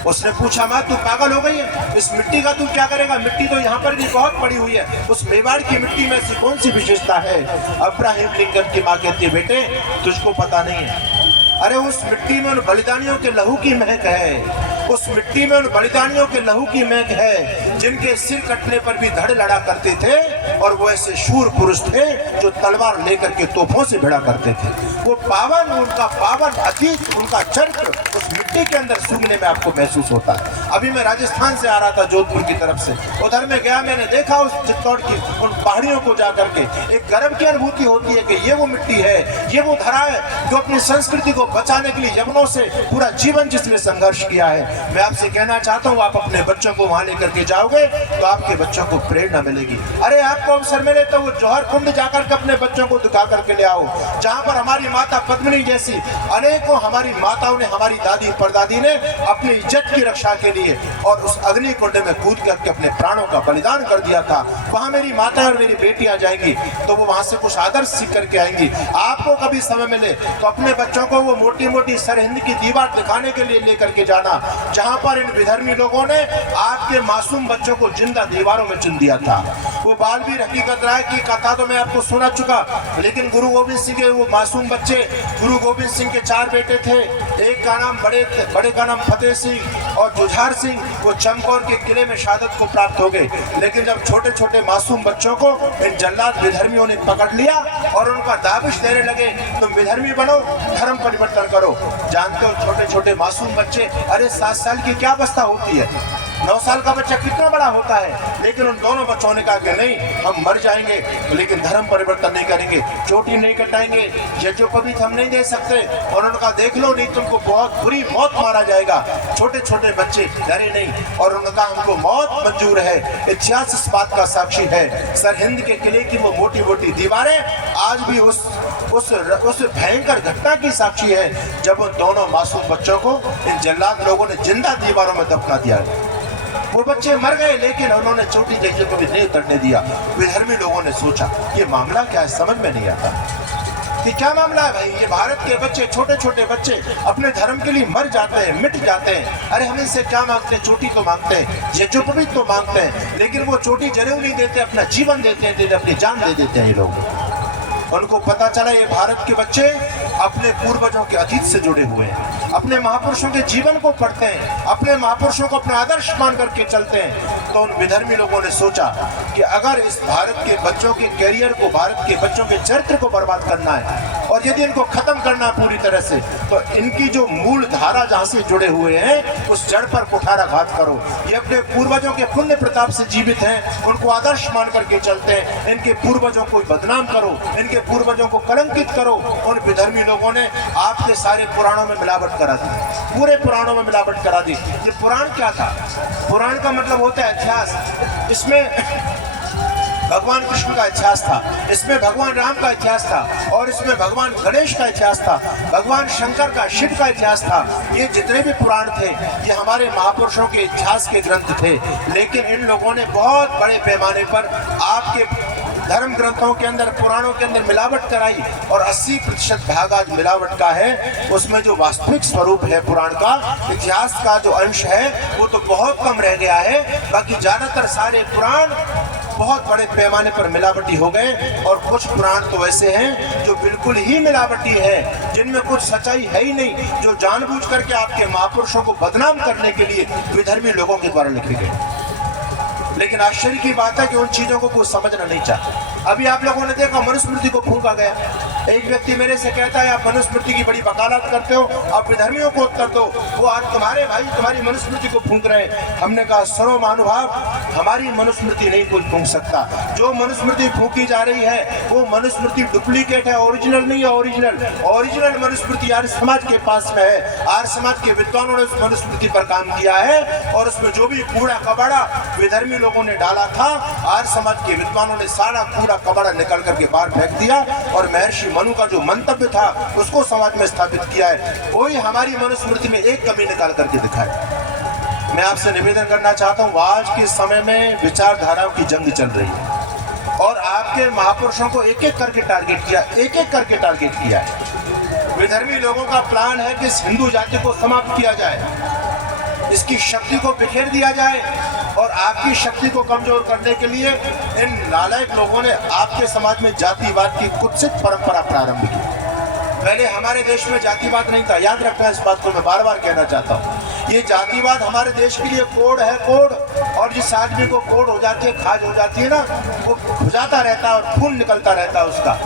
उसने पूछा, माँ तू पागल हो गई है, इस मिट्टी का तू क्या करेगा? मिट्टी तो यहाँ पर भी बहुत पड़ी हुई है, उस मेवाड़ की मिट्टी में ऐसी कौन सी विशेषता है? अब्राहम लिंकन की माँ कहती है, बेटे तुझको पता नहीं है, अरे उस मिट्टी में उन बलिदानियों के लहू की महक है, उस मिट्टी में उन बलिदानियों के लहू की महक है, जिनके सिर कटने पर भी धड़ लड़ा करते थे, और वो ऐसे शूर पुरुष थे जो तलवार लेकर के तोपों से भिड़ा करते थे। वो पावन, उनका पावन अतीत, उनका चरित्र उस मिट्टी के अंदर सूंघने में आपको महसूस होता है। अभी मैं राजस्थान से आ रहा था, जोधपुर की तरफ से, उधर में गया, मैंने देखा उस चित्तौड़ की उन पहाड़ियों को जा करके एक गर्व की अनुभूति होती है कि ये वो मिट्टी है, ये वो धरा है जो अपनी संस्कृति को बचाने के लिए यवनों से पूरा जीवन जिसने संघर्ष किया है। मैं आपसे कहना चाहता हूँ, आप अपने बच्चों को वहां लेकर के जाओगे तो आपके बच्चों को प्रेरणा मिलेगी। अरे आपको अवसर मिले तो वो जौहर कुंड जाकर के अपने बच्चों को दिखा करके ले आओ, जहाँ पर हमारी माता पद्मिनी जैसी अनेकों हमारी माताओं ने, हमारी दादी परदादी ने अपनी इज्जत की रक्षा के लिए और उस अग्नि कुंड में कूद करके अपने प्राणों का बलिदान कर दिया था। वहां मेरी माता और मेरी बेटियां जाएंगी तो वो वहां से कुछ आदर्श सीख करके आएंगी। आपको कभी समय मिले तो अपने बच्चों को वो मोटी मोटी सरहिंद की दीवार दिखाने के लिए लेकर के जाना, जहां पर इन विधर्मी लोगों ने आपके मासूम बच्चों को जिंदा दीवारों में चुन दिया था। वो बालवीर हकीकत राय की कथा तो मैं आपको सुना चुका, लेकिन गुरु गोविंद सिंह के वो मासूम बच्चे, गुरु गोविंद सिंह के 4 बेटे थे। एक का नाम बड़े का नाम फतेह सिंह और जुझार सिंह, वो चमकौर के किले में शहादत को प्राप्त हो गए। लेकिन जब छोटे छोटे मासूम बच्चों को इन जल्लाद विधर्मियों ने पकड़ लिया और उनका दाबिश देने लगे, तुम विधर्मी बनो, धर्म परिवर्तन करो। जानते हो छोटे छोटे मासूम बच्चे, अरे 7 साल की क्या अवस्था होती है, 9 साल का बच्चा कितना बड़ा होता है। लेकिन उन दोनों बच्चों ने कहा कि नहीं, हम मर जाएंगे लेकिन धर्म परिवर्तन नहीं करेंगे, चोटी नहीं कटाएंगे, यज्ञोपवीत हम नहीं दे सकते। और उनका देख लो, नहीं तुमको बहुत बुरी मौत मारा जाएगा। छोटे छोटे बच्चे डरे नहीं और उनका हमको मौत मंजूर है। इतिहास इस बात का साक्षी है। सरहिंद के किले की वो मोटी मोटी दीवारें आज भी उस भयंकर घटना की साक्षी है जब उन दोनों मासूम बच्चों को इन जल्लाद लोगों ने जिंदा दीवारों में दफना दिया। वो बच्चे मर गए लेकिन उन्होंने चोटी जगह को भी नहीं उतरने दिया। विधर्मी लोगों ने सोचा ये मामला क्या है, समझ में नहीं आता कि क्या मामला है भाई। ये भारत के बच्चे, छोटे छोटे बच्चे अपने धर्म के लिए मर जाते हैं, मिट जाते हैं। अरे हम इनसे क्या मांगते हैं, चोटी तो मांगते हैं, यज्ञोपवीत तो मांगते हैं, लेकिन वो चोटी जरूर नहीं देते, अपना जीवन देते हैं, अपनी जान दे देते हैं ये लोग। उनको पता चला ये भारत के बच्चे अपने पूर्वजों के अतीत से जुड़े हुए हैं, अपने महापुरुषों के जीवन को पढ़ते हैं, अपने महापुरुषों को अपना आदर्श मान करके चलते हैं। तो उन विधर्मी लोगों ने सोचा कि अगर इस भारत के बच्चों के कैरियर को, भारत के बच्चों के चरित्र को बर्बाद करना है और यदि इनको खत्म करना है पूरी तरह से, तो इनकी जो मूल धारा जहाँ से जुड़े हुए हैं उस जड़ पर कुठाराघात करो। ये अपने पूर्वजों के पुण्य प्रताप से जीवित हैं, उनको आदर्श मान करके चलते हैं, इनके पूर्वजों को बदनाम करो, इनके पूर्वजों को कलंकित करो। उन विधर्मी लोगों ने आपके सारे पुराणों में मिलावट करा दी, पूरे पुराणों में मिलावट करा दी। ये पुराण क्या था? पुराण का मतलब होता है इतिहास। इसमें भगवान कृष्ण का इतिहास था, इसमें भगवान राम का इतिहास था, और इसमें भगवान गणेश का इतिहास था, भगवान शंकर का, शिव का इतिहास था। ये जितने भी पुराण थे ये हमारे महापुरुषों के इतिहास के ग्रंथ थे। लेकिन इन लोगों ने बहुत बड़े पैमाने पर आपके धर्म ग्रंथों के अंदर, पुराणों के अंदर मिलावट कराई और 80% भाग आज मिलावट का है। उसमें जो वास्तविक स्वरूप है पुराण का, इतिहास का जो अंश है वो तो बहुत कम रह गया है। बाकी ज्यादातर सारे पुराण बहुत बड़े पैमाने पर मिलावटी हो गए, और कुछ पुराण तो ऐसे हैं जो बिल्कुल ही मिलावटी है, जिनमें कुछ सच्चाई है ही नहीं, जो जानबूझ करके आपके महापुरुषों को बदनाम करने के लिए विधर्मी लोगों के द्वारा लिखे गए। लेकिन आश्चर्य की बात है कि उन चीजों को कोई समझना नहीं चाहता। अभी आप लोगों ने देखा मनुस्मृति को फूंका गया। एक व्यक्ति मेरे से कहता है आप मनुस्मृति की बड़ी वकालत करते हो, आप विधर्मियों को उत्तर दो, वो आज तुम्हारे भाई तुम्हारी मनुस्मृति को फूंक रहे हैं। हमने कहा सर्व महानुभाव, हमारी मनुस्मृति नहीं कोई फूंक सकता। जो मनुस्मृति फूंकी जा रही है वो मनुस्मृति डुप्लीकेट है, ओरिजिनल नहीं है। ओरिजिनल मनुस्मृति आर्य समाज के पास में है। आर्य समाज के विद्वानों ने उस मनुस्मृति पर काम किया है, और उसमें जो भी कूड़ा कबाड़ा विधर्मी लोगों ने डाला था, आर्य समाज के विद्वानों ने सारा कूड़ा कबाड़ा निकल करके बाहर फेंक दिया, और महर्षि मनु का जो मंतव्य था उसको समाज में स्थापित किया है। कोई हमारी मनुस्मृति में एक कमी निकाल करके दिखाए। मैं आपसे निवेदन करना चाहता हूँ, आज के समय में विचारधाराओं की जंग चल रही है, और आपके महापुरुषों को एक एक करके टारगेट किया है। विधर्मी लोगों का प्लान है कि इस हिंदू जाति को समाप्त किया जाए, इसकी शक्ति को बिखेर दिया जाए, और आपकी शक्ति को कमजोर करने के लिए इन नालायक लोगों ने आपके समाज में जातिवाद की कुत्सित परंपरा प्रारंभ की। पहले हमारे देश में जातिवाद नहीं था, याद रखना इस बात को मैं बार बार कहना चाहता हूँ। ये जातिवाद हमारे देश के लिए कोड है, कोड, और जिस आदमी को कोड हो जाती है, खाज हो जाती है ना, वो खुजाता रहता है और खून निकलता रहता है उसका,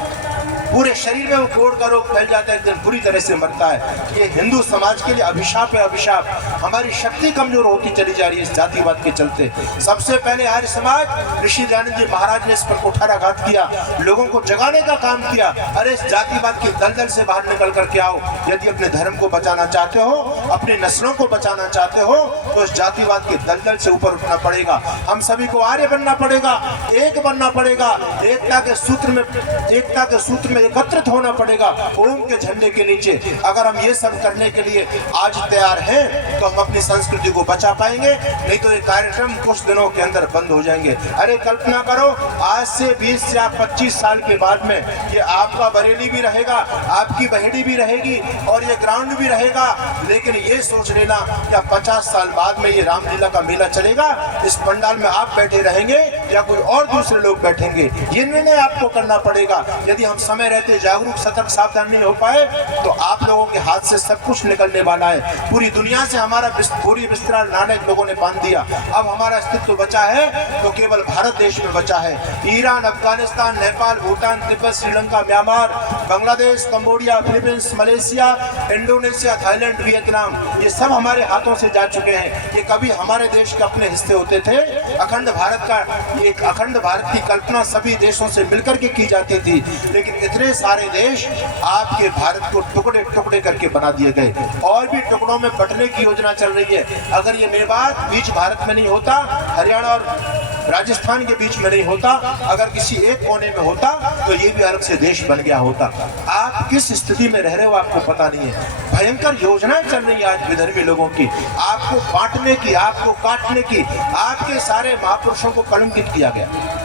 पूरे शरीर में वो कोड़ का रोग फैल जाता है, एक दिन बुरी तरह से मरता है। ये हिंदू समाज के लिए अभिशाप है, अभिशाप। हमारी शक्ति कमजोर होती चली जा रही है इस जातिवाद के चलते। सबसे पहले आर्य समाज, ऋषि दयानंद जी महाराज ने इस पर कुठाराघात किया, लोगों को जगाने का काम किया। अरे इस जातिवाद की दलदल से बाहर निकल करके आओ। यदि अपने धर्म को बचाना चाहते हो, अपनी नस्लों को बचाना चाहते हो, तो इस जातिवाद के दलदल से ऊपर उठना पड़ेगा। हम सभी को आर्य बनना पड़ेगा, एक बनना पड़ेगा। एकता के सूत्र में एकत्रित होना पड़ेगा ओम के झंडे के नीचे। अगर हम ये सब करने के लिए आज तैयार हैं तो हम अपनी संस्कृति को बचा पाएंगे, नहीं तो ये कार्यक्रम कुछ दिनों के अंदर बंद हो जाएंगे। अरे कल्पना करो, आज से 20 या 25 साल के बाद में ये आपका बरेली भी रहेगा, आपकी बहेड़ी भी रहेगी और ये ग्राउंड भी रहेगा, लेकिन ये सोच लेना क्या 50 साल बाद में ये रामलीला का मेला चलेगा, इस पंडाल में आप बैठे रहेंगे या कोई और दूसरे लोग बैठेंगे, ये निर्णय आपको करना पड़ेगा। यदि हम समय रहते जागरूक, सतर्क, सावधान नहीं हो पाए तो आप लोगों के हाथ से सब कुछ निकलने वाला है। पूरी दुनिया से हमारा पूरी बिस्तरा नानक लोगों ने बांध दिया। अब हमारा अस्तित्व बचा है तो केवल भारत देश में बचा है। Iran, Afghanistan, Nepal, Bhutan, Tibet, Sri Lanka, Myanmar, Bangladesh, Cambodia, Philippines, Malaysia, Indonesia, Thailand, Vietnam, ये सब हमारे हाथों से जा चुके हैं। ये कभी हमारे देश के अपने हिस्से होते थे। अखंड भारत का एक अखंड भारत की कल्पना सभी देशों से मिलकर के की जाती थी, लेकिन इतने सारे देश आपके भारत को टुकड़े टुकड़े करके बना दिए गए और भी टुकड़ों में बंटने की योजना चल रही है। अगर ये मेवात बीच भारत में नहीं होता, हरियाणा और राजस्थान के बीच में नहीं होता, अगर किसी एक कोने में होता तो ये भी अलग से देश बन गया होता। आप किस स्थिति में रह रहे हो आपको पता नहीं है। भयंकर योजनाएं चल रही है आज विधर्मी लोगों की, आपको बांटने की, आपको काटने की। आपके सारे महापुरुषों को कलंकित किया गया।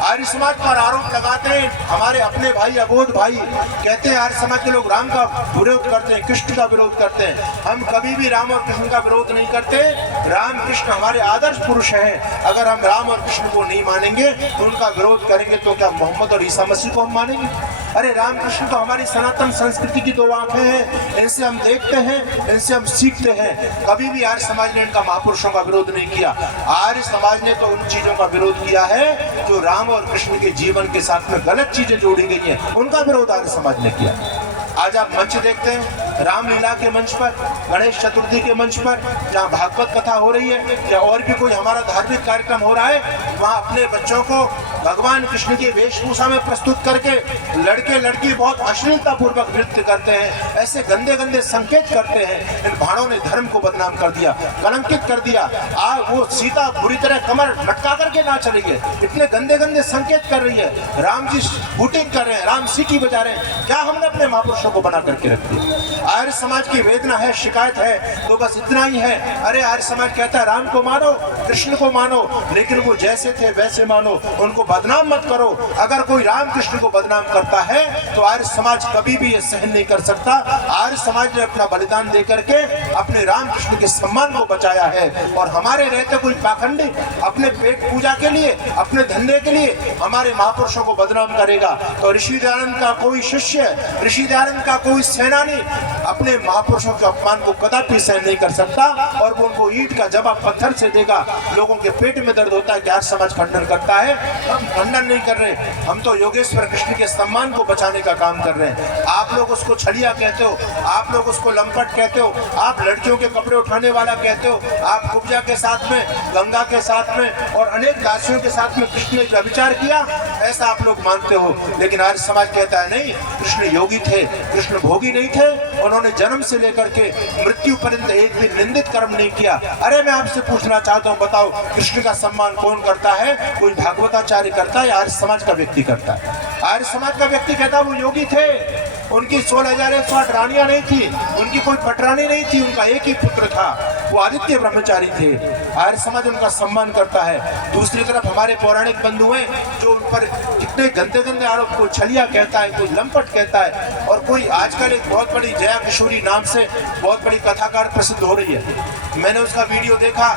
आर्य समाज पर आरोप लगाते हैं हमारे अपने भाई, अबोध भाई, कहते हैं आर्य समाज के लोग राम का विरोध करते हैं, कृष्ण का विरोध करते हैं। हम कभी भी राम और कृष्ण का विरोध नहीं करते। राम कृष्ण हमारे आदर्श पुरुष हैं। अगर हम राम और कृष्ण को नहीं मानेंगे, उनका विरोध करेंगे, तो क्या मोहम्मद और ईसा मसीह को हम मानेंगे? अरे राम कृष्ण तो हमारी सनातन संस्कृति की 2 आंखें हैं, इनसे हम देखते हैं, इनसे हम सीखते हैं। कभी भी आर्य समाज ने इनका महापुरुषों का विरोध नहीं किया। आर्य समाज ने तो उन चीजों का विरोध किया है जो राम और कृष्ण के जीवन के साथ में गलत चीजें जोड़ी गई हैं, उनका विरोध आर्य समाज ने किया। आज आप मंच देखते हैं, रामलीला के मंच पर, गणेश चतुर्थी के मंच पर, जहाँ भागवत कथा हो रही है या और भी कोई हमारा धार्मिक कार्यक्रम हो रहा है, वहाँ अपने बच्चों को भगवान कृष्ण की वेशभूषा में प्रस्तुत करके लड़के लड़की बहुत अश्लीलता पूर्वक नृत्य करते हैं, ऐसे गंदे गंदे संकेत करते हैं। इन भाड़ों ने धर्म को बदनाम कर दिया, कलंकित कर दिया। वो सीता बुरी तरह कमर लटका करके ना चली गई, इतने गंदे गंदे संकेत कर रही है। राम जी शूटिंग कर रहे हैं, राम सीटी बजा रहे हैं। क्या हमने अपने महापुरुषों को बना करके रख दिया? आर्य समाज की वेदना है, शिकायत है, तो बस इतना ही है। अरे आर्य समाज कहता है राम को मानो, कृष्ण को मानो, लेकिन वो जैसे थे वैसे मानो, उनको बदनाम मत करो। अगर कोई राम कृष्ण को बदनाम करता है तो आर्य समाज कभी भी ये सहन नहीं कर सकता। आर्य समाज ने अपना बलिदान दे करके अपने राम कृष्ण के सम्मान को बचाया है, और हमारे रहते कोई पाखंडी अपने पेट पूजा के लिए, अपने धंधे के लिए हमारे महापुरुषों को बदनाम करेगा तो ऋषि दयानंद का कोई शिष्य, ऋषि दयानंद का कोई सेनानी अपने महापुरुषों के अपमान को कदापि सहन नहीं कर सकता, और वो उनको ईंट का जवाब पत्थर से देगा। लोगों के पेट में दर्द होता है कि आर्य समाज खंडन करता है। हम खंडन नहीं कर रहे, हम तो योगेश्वर कृष्ण के सम्मान को बचाने का काम कर रहे हैं। आप लोग उसको छलिया कहते हो, आप लोग उसको लंपट कहते हो, आप लड़कियों के कपड़े उठाने वाला कहते हो, आप कुब्जा के साथ में, गंगा के साथ में और अनेक दासियों के साथ में कृष्ण ने व्यभिचार किया, ऐसा आप लोग मानते हो। लेकिन आर्य समाज कहता है नहीं, कृष्ण योगी थे, कृष्ण भोगी नहीं थे, उन्होंने जन्म से लेकर के मृत्यु पर्यंत एक भी निंदित कर्म नहीं किया। अरे मैं आपसे पूछना चाहता हूँ, बताओ कृष्ण का सम्मान कौन करता है? कोई भागवताचार्य करता है या आर्य समाज का व्यक्ति करता है? आर्य समाज का व्यक्ति कहता है वो योगी थे, उनकी 16,108 रानियां नहीं थी, उनकी कोई पटरानी नहीं थी, उनका एक ही पुत्र था, वो आदित्य ब्रह्मचारी थे। आर्य समाज उनका सम्मान करता है। दूसरी तरफ हमारे पौराणिक बंधु हैं जो उन पर कितने गंदे गंदे आरोप, कोई छलिया कहता है, कोई लंपट कहता है, और कोई आजकल एक बहुत बड़ी जया किशोरी नाम से बहुत बड़ी कथाकार प्रसिद्ध हो रही है। मैंने उसका वीडियो देखा,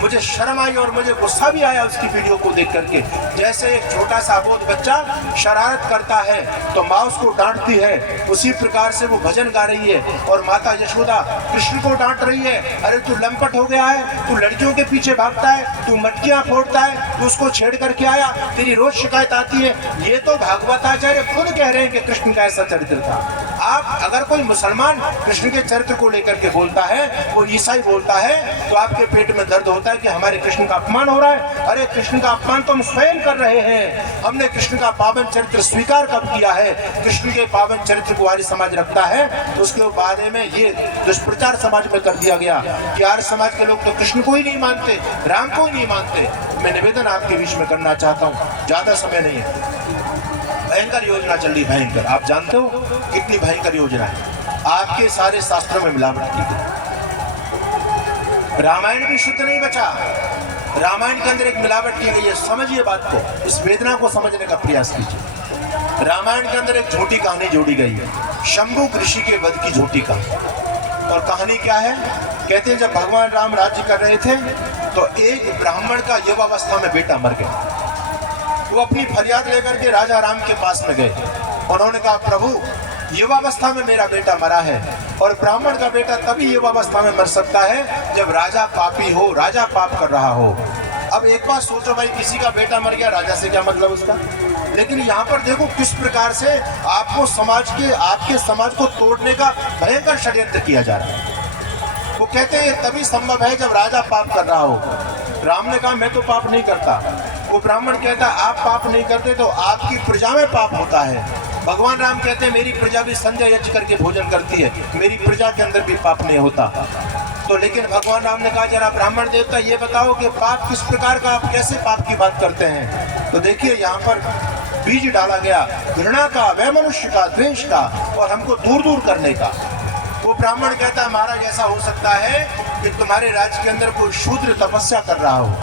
मुझे शर्म आई और मुझे गुस्सा भी आया उसकी वीडियो को देख करके। जैसे एक छोटा सा अबोध बच्चा शरारत करता है तो माँ उसको डांटती है, उसी प्रकार से वो भजन गा रही है और माता यशोदा कृष्ण को डांट रही है, अरे तू लंपट हो गया है, तू लड़कियों के पीछे भागता है, तू मटकियां फोड़ता है, तू उसको छेड़ करके आया, तेरी रोज शिकायत आती है। ये तो भागवताचार्य खुद कह रहे हैं कि कृष्ण का ऐसा चरित्र था। आप अगर कोई मुसलमान कृष्ण के चरित्र को लेकर के बोलता है, वो ईसाई बोलता है, तो आपके पेट में दर्द होता है कि हमारे कृष्ण का अपमान हो रहा है। अरे कृष्ण का अपमान तो हम स्वयं कर रहे हैं। हमने कृष्ण का पावन चरित्र स्वीकार कब किया है? कृष्ण के पावन चरित्र को आर्य समाज रखता है, उसके बारे में ये दुष्प्रचार समाज में कर दिया गया कि आर्य समाज के लोग तो कृष्ण को ही नहीं मानते, राम को ही नहीं मानते। मैं निवेदन आपके बीच में करना चाहता हूँ, ज्यादा समय नहीं है। भयंकर योजना चल रही, भयंकर। आप जानते हो कितनी भयंकर योजना है। आपके सारे शास्त्रों में मिलावट की गई। रामायण भी शुद्ध नहीं बचा, रामायण के अंदर एक मिलावट की गई है। समझिए बात को, इस वेदना को समझने का प्रयास कीजिए। रामायण के अंदर एक झूठी कहानी जोड़ी गई है, शंभुक ऋषि के वध की झूठी कहानी। और कहानी क्या है? कहते हैं जब भगवान राम राज्य कर रहे थे तो एक ब्राह्मण का युवावस्था में बेटा मर गया। वो अपनी फरियाद लेकर के राजा राम के पास में गए। उन्होंने कहा, प्रभु युवावस्था में मेरा बेटा मरा है, और ब्राह्मण का बेटा तभी युवावस्था में मर सकता है जब राजा पापी हो, राजा पाप कर रहा हो। अब एक बात सोचो भाई, किसी का बेटा मर गया, राजा से क्या मतलब उसका? लेकिन यहाँ पर देखो किस प्रकार से आपको आपके समाज को तोड़ने का भयंकर षड्यंत्र किया जा रहा है। वो कहते हैं तभी संभव है जब राजा पाप कर रहा हो। राम ने कहा मैं तो पाप नहीं करता। वो ब्राह्मण कहता आप पाप नहीं करते तो आपकी प्रजा में पाप होता है। भगवान राम कहते हैं मेरी प्रजा भी संध्या यज्ञ करके भोजन करती है, मेरी प्रजा के अंदर भी पाप नहीं होता। तो लेकिन भगवान राम ने कहा जरा ब्राह्मण देवता ये बताओ कि पाप किस प्रकार का, आप कैसे पाप की बात करते हैं? तो देखिए यहाँ पर बीज डाला गया घृणा का, वैमनुष्य का, द्वेष का, और हमको दूर दूर करने का। वो ब्राह्मण कहता है महाराज ऐसा हो सकता है कि तुम्हारे राज्य के अंदर कोई शूद्र तपस्या कर रहा हो,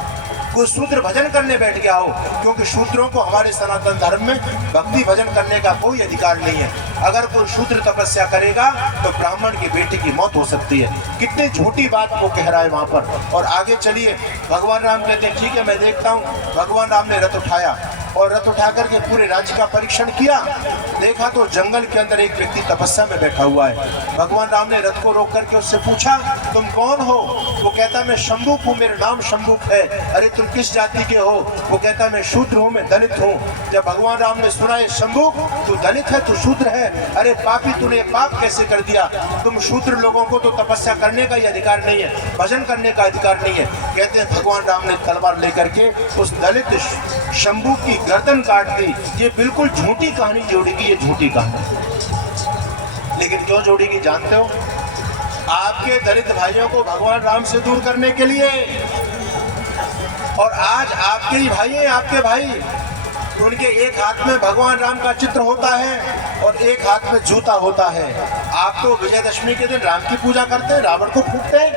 कोई शूद्र भजन करने बैठ गया हो, क्योंकि शूद्रों को हमारे सनातन धर्म में भक्ति भजन करने का कोई अधिकार नहीं है। अगर कोई शूद्र तपस्या करेगा तो ब्राह्मण की बेटी की मौत हो सकती है। कितनी झूठी बात वो कह रहा है वहां पर। और आगे चलिए, भगवान राम कहते हैं ठीक है मैं देखता हूँ। भगवान राम ने रथ उठाया और रथ उठा करके पूरे राज्य का परीक्षण किया। देखा तो जंगल के अंदर एक व्यक्ति तपस्या में बैठा हुआ है। भगवान राम ने रथ को रोक करके उससे पूछा तुम कौन हो? वो कहता मैं शंभुक हूँ, मेरा नाम शंभुक है। अरे तुम किस जाति के हो? वो कहता मैं शूद्र हूँ, मैं दलित हूँ। जब भगवान राम ने सुना ये शंभुक तू दलित है, तू शूद्र है, अरे पापी तूने पाप कैसे कर दिया? तुम शूद्र लोगों को तो तपस्या करने का ही अधिकार नहीं है, भजन करने का अधिकार नहीं है। कहते हैं भगवान राम ने तलवार लेकर के उस दलित शंभुक की गर्दन काट दी। ये बिल्कुल झूठी कहानी जोड़ेगी, ये झूठी कहानी। लेकिन क्यों जोड़ेगी जानते हो? आपके दलित भाइयों को भगवान राम से दूर करने के लिए। और आज आपके ही भाई हैं, आपके भाई, उनके एक हाथ में भगवान राम का चित्र होता है और एक हाथ में जूता होता है। आप तो विजयदशमी के दिन राम की पूजा करते हैं, रावण को फूंकते हैं,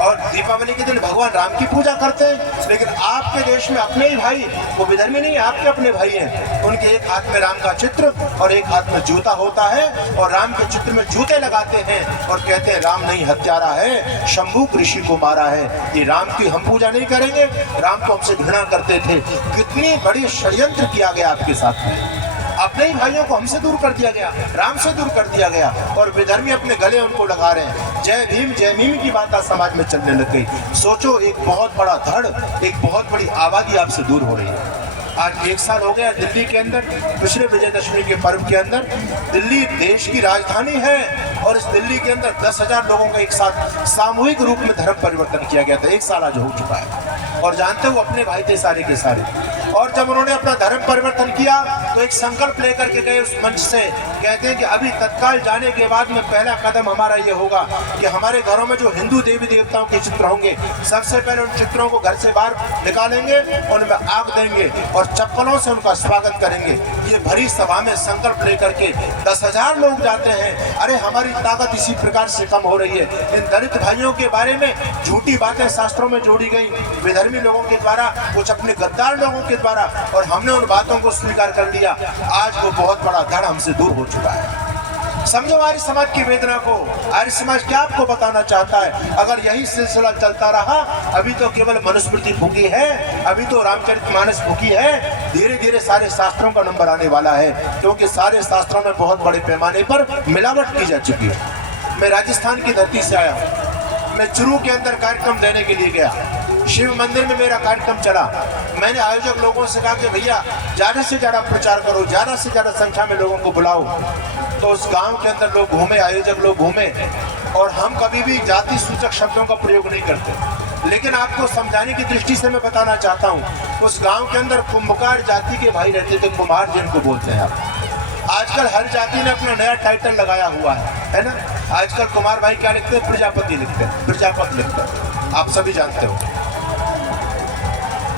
और दीपावली के दिन भगवान राम की पूजा करते हैं। लेकिन आपके देश में अपने ही भाई, वो विधर्मी नहीं, आपके अपने भाई हैं, उनके एक हाथ में राम का चित्र और एक हाथ में जूता होता है, और राम के चित्र में जूते लगाते हैं और कहते हैं राम नहीं हत्यारा है, शंभुक ऋषि को मारा है, ये राम की हम पूजा नहीं करेंगे, राम को हमसे घृणा करते थे। कितनी बड़ी षड्यंत्र किया गया आपके साथ में। अपने ही भाइयों को हमसे दूर कर दिया गया, राम से दूर कर दिया गया, और विधर्मी अपने गले उनको लगा रहे हैं। जय भीम की बात आज समाज में चलने लग गई। सोचो एक बहुत बड़ा धड़, एक बहुत बड़ी आबादी आपसे दूर हो रही है। आज 1 साल हो गया दिल्ली के अंदर, पिछले विजयदशमी के पर्व के अंदर। दिल्ली देश की राजधानी है और इस दिल्ली के अंदर 10,000 लोगों का एक साथ सामूहिक रूप में धर्म परिवर्तन किया गया था। 1 साल आज हो चुका है। और जानते हो अपने भाई थे सारे के सारे। और जब उन्होंने अपना धर्म परिवर्तन किया तो एक संकल्प लेकर के गए उस मंच से। कहते हैं कि अभी तत्काल जाने के बाद में पहला कदम हमारा ये होगा कि हमारे घरों में जो हिंदू देवी देवताओं के चित्र होंगे, सबसे पहले उन चित्रों को घर से बाहर निकालेंगे, उनमें आग देंगे और चप्पलों से उनका स्वागत करेंगे। ये भरी सभा में संकल्प लेकर के 10,000 लोग जाते हैं। अरे हमारी ताकत इसी प्रकार से कम हो रही है। इन दलित भाइयों के बारे में झूठी बातें शास्त्रों में जोड़ी गई, विधर्मी लोगों के द्वारा, कुछ अपने गद्दार लोगों के द्वारा, और हमने उन बातों को स्वीकार कर लिया। आज वो बहुत बड़ा धड़ हमसे दूर हो चुका है। समझो आर्य समाज की वेदना को। आर्य समाज क्या आपको बताना चाहता है? अगर यही सिलसिला चलता रहा, अभी तो केवल मनुस्मृति फूकी है, अभी तो रामचरितमानस फूकी है, धीरे धीरे सारे शास्त्रों का नंबर आने वाला है, क्योंकि सारे शास्त्रों में बहुत बड़े पैमाने पर मिलावट की जा चुकी है। मैं राजस्थान की धरती से आया हूँ। मैं चुरू के अंदर कार्यक्रम देने के लिए गया। शिव मंदिर में मेरा कार्यक्रम चला। मैंने आयोजक लोगों से कहा कि भैया ज़्यादा से ज़्यादा प्रचार करो, ज़्यादा से ज़्यादा संख्या में लोगों को बुलाओ। तो उस गांव के अंदर लोग घूमे, आयोजक लोग घूमे, और हम कभी भी जाति सूचक शब्दों का प्रयोग नहीं करते। लेकिन आपको समझाने की दृष्टि से मैं बताना चाहता हूँ, उस गाँव के अंदर कुंभकार जाति के भाई रहते थे, कुम्हार जिनको बोलते हैं आप। आजकल हर जाति ने अपना नया टाइटल लगाया हुआ है ना। आजकल कुमार भाई क्या लिखते हैं? प्रजापति लिखते हैं, प्रजापत लिखते हैं, आप सभी जानते हो।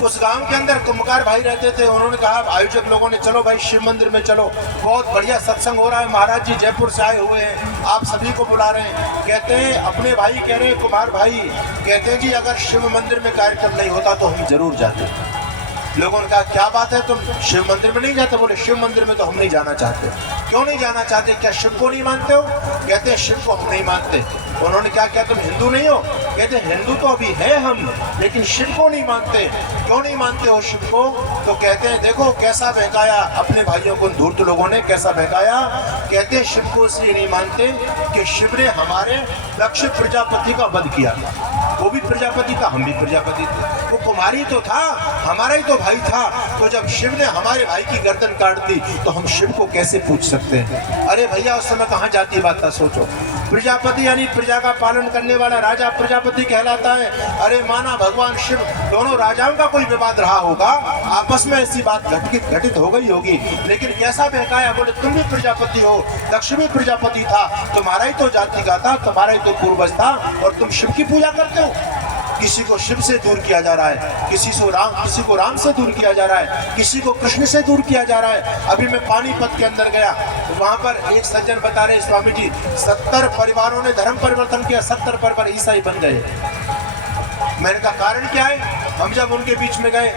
उस गांव के अंदर कुंभकार भाई रहते थे। उन्होंने कहा, आयोजक लोगों ने, चलो भाई शिव मंदिर में चलो, बहुत बढ़िया सत्संग हो रहा है, महाराज जी जयपुर से आए हुए हैं, आप सभी को बुला रहे हैं। कहते हैं अपने भाई कह रहे हैं, कुमार भाई कहते हैं जी अगर शिव मंदिर में कार्यक्रम नहीं होता तो हम जरूर जाते। लोगों ने कहा क्या बात है, तुम शिव मंदिर में नहीं जाते? बोले शिव मंदिर में तो हम नहीं जाना चाहते। क्यों नहीं जाना चाहते? क्या शिव को नहीं मानते हो? कहते हैं शिव को हम नहीं मानते। उन्होंने क्या तुम हिंदू नहीं हो? कहते हिंदू तो अभी है हम, लेकिन शिव को नहीं मानते। क्यों नहीं मानते हो शिव को? तो कहते हैं देखो कैसा बहकाया अपने भाइयों को धूर्त लोगों ने, कैसा बहकाया। कहते हैं शिव को इसलिए नहीं मानते कि शिव ने हमारे दक्ष प्रजापति का वध किया था। वो भी प्रजापति था, हम भी प्रजापति थे। वो कुमारी तो था, हमारा ही तो भाई था। तो जब शिव ने हमारे भाई की गर्दन काट दी तो हम शिव को कैसे पूछ सकते हैं? अरे भैया उस समय कहाँ जाती बात था, सोचो। प्रजापति यानी प्रजा का पालन करने वाला राजा प्रजापति कहलाता है। अरे माना भगवान शिव, दोनों राजाओं का कोई विवाद रहा होगा, आपस में ऐसी बात घटित हो गई होगी, लेकिन कैसा बहकाया। बोले तुम भी प्रजापति हो, दक्ष भी प्रजापति था, तुम्हारा ही तो जाति का था, तुम्हारा ही तो पूर्वज था, और तुम शिव की पूजा करते हो। किसी को शिव से दूर किया जा रहा है, किसी को राम से दूर किया जा रहा है, किसी को कृष्ण से दूर किया जा रहा है। अभी मैं पानीपत के अंदर गया, वहां पर एक सज्जन बता रहे, स्वामी जी 70 परिवारों ने धर्म परिवर्तन किया, 70 परिवार ईसाई बन गए। मैंने कहा कारण क्या है? हम जब उनके बीच में गए,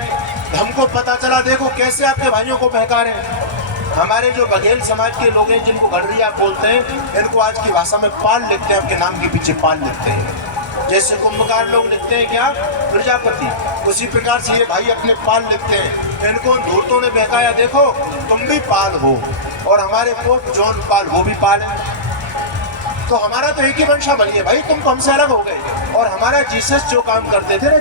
हमको पता चला, देखो कैसे आपके भाइयों को बहका रहे हैं। हमारे जो बघेल समाज के लोग हैं, जिनको गडरी आप बोलते हैं, इनको आज की भाषा में पाल लिखते हैं, आपके नाम के पीछे पाल लिखते हैं। जैसे कुंभकार लोग लिखते हैं क्या, प्रजापति, उसी प्रकार से ये भाई अपने पाल लिखते हैं। इनको धूर्तों ने बहकाया, देखो तुम भी पाल हो, और हमारे पोप जॉन पाल वो भी पाल है, तो हमारा तो एक ही वंशावली है भाई, तुम तो हमसे अलग हो गए। और हमारा जीसस जो काम करते थे ना,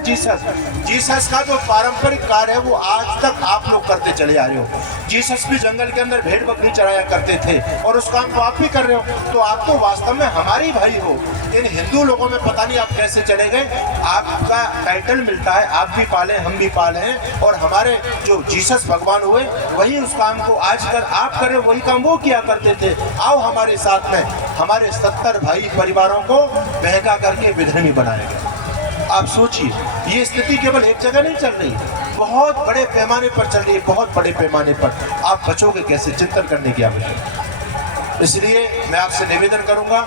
जीसस का जो पारंपरिक कार्य है वो आज तक आप लोग करते चले आ रहे हो। जीसस भी जंगल के अंदर भेड़ बकरी चराया करते थे, और उस काम को आप भी कर रहे हो। तो आप तो वास्तव में हमारे भाई हो। इन हिंदू लोगों में पता नहीं आप कैसे चले गए, आपका टाइटल मिलता है, आप भी पाले हम भी पाले हैं, और हमारे जो जीसस भगवान हुए वही उस काम को आज आप करें, वही काम वो किया करते थे। आओ हमारे साथ में, हमारे 70 भाई परिवारों को बहका करके विधर्मी बनाएगा। आप सोचिए, ये स्थिति केवल एक जगह नहीं चल रही, बहुत बड़े पैमाने पर चल रही है, बहुत बड़े पैमाने पर। आप बचोगे कैसे? चिंतन करने की आवश्यकता। इसलिए मैं आपसे निवेदन करूंगा,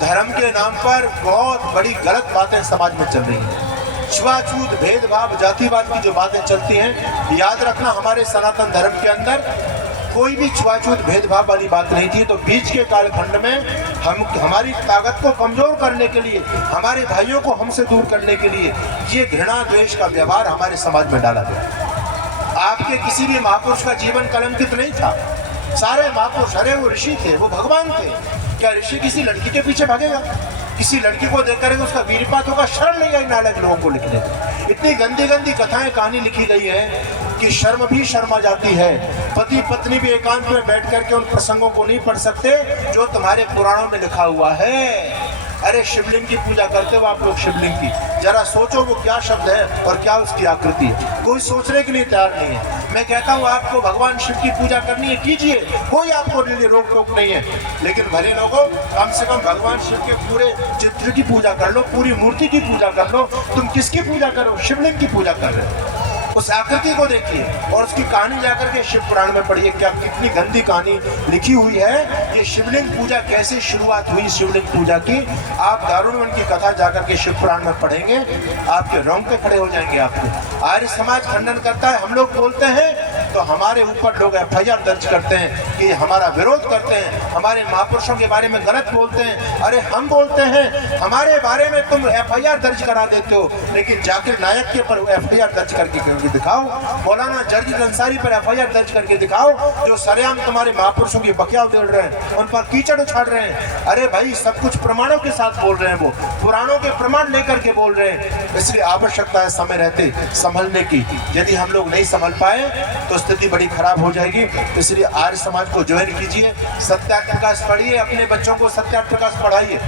धर्म के नाम पर बहुत बड़ी गलत बातें समाज में चल रही हैं। छुआछूत, भेदभाव, जातिवाद की जो बातें चलती हैं, याद रखना हमारे सनातन धर्म के अंदर कोई भी छुआछूत भेदभाव वाली बात नहीं थी। तो बीच के कालखंड में हमारी ताकत को कमजोर करने के लिए, हमारे भाइयों को हमसे दूर करने के लिए ये घृणा द्वेष का व्यवहार हमारे समाज में डाला गया। आपके किसी भी महापुरुष का जीवन कलंकित नहीं था। सारे महापुरुष, अरे वो ऋषि थे, वो भगवान थे। क्या ऋषि किसी लड़की के पीछे भागेगा? किसी लड़की को देख कर उसका वीरपात होगा? शर्म नहीं आई नालायक लोगों को लिखने की। इतनी गंदी गंदी कथाएं कहानी लिखी गई है कि शर्म भी शर्मा जाती है। पति पत्नी भी एकांत में बैठ करके उन प्रसंगों को नहीं पढ़ सकते जो तुम्हारे पुराणों में लिखा हुआ है। अरे शिवलिंग की पूजा करते हो आप लोग, शिवलिंग की जरा सोचो वो क्या शब्द है और क्या उसकी आकृति है। कोई सोचने के लिए तैयार नहीं है। मैं कहता हूँ आपको भगवान शिव की पूजा करनी है, कीजिए, कोई आपको लिए रोक टोक नहीं है। लेकिन भले लोगों, कम से कम भगवान शिव के पूरे चित्र की पूजा कर लो, पूरी मूर्ति की पूजा कर लो। तुम किसकी पूजा करो? शिवलिंग की पूजा कर रहे हो। उस आकृति को देखिए और उसकी कहानी जाकर के शिव पुराण में पढ़िए, क्या कितनी गंदी कहानी लिखी हुई है। ये शिवलिंग पूजा कैसे शुरुआत हुई शिवलिंग पूजा की, आप दारुणवन की कथा जाकर के शिव पुराण में पढ़ेंगे, आपके रोंगटे खड़े हो जाएंगे। आपके आर्य समाज खंडन करता है, हम लोग बोलते हैं तो हमारे ऊपर लोग FIR दर्ज करते हैं कि हमारा विरोध करते हैं, हमारे महापुरुषों के बारे में गलत बोलते हैं। अरे हम बोलते हैं हमारे बारे में तुम FIR दर्ज करा देते हो, लेकिन जाकिर नायक के ऊपर FIR दर्ज करके दिखाओ, मौलाना जर्जिद अंसारी पर FIR दर्ज करके दिखाओ, जो सरेआम तुम्हारे महापुरुषों की बकिया उधेड़ रहे हैं, उन पर कीचड़ उछाड़ रहे हैं। अरे भाई सब कुछ प्रमाणों के साथ बोल रहे हैं, वो पुराणों के प्रमाण लेकर के बोल रहे हैं। इसलिए आवश्यकता है समय रहते संभलने की। यदि हम लोग नहीं संभल पाए तो स्थिति बड़ी खराब हो जाएगी। इसलिए आर्य समाज को ज्वाइन कीजिए, सत्याग्रह प्रकाश पढ़िए, अपने बच्चों को सत्याग्रह प्रकाश पढ़ाइए।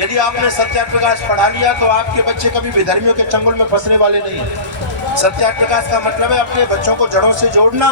यदि आपने सत्यार्थ प्रकाश पढ़ा लिया तो आपके बच्चे कभी विधर्मियों के चंगुल में फंसने वाले नहीं हैं। सत्यार्थ प्रकाश का मतलब है अपने बच्चों को जड़ों से जोड़ना,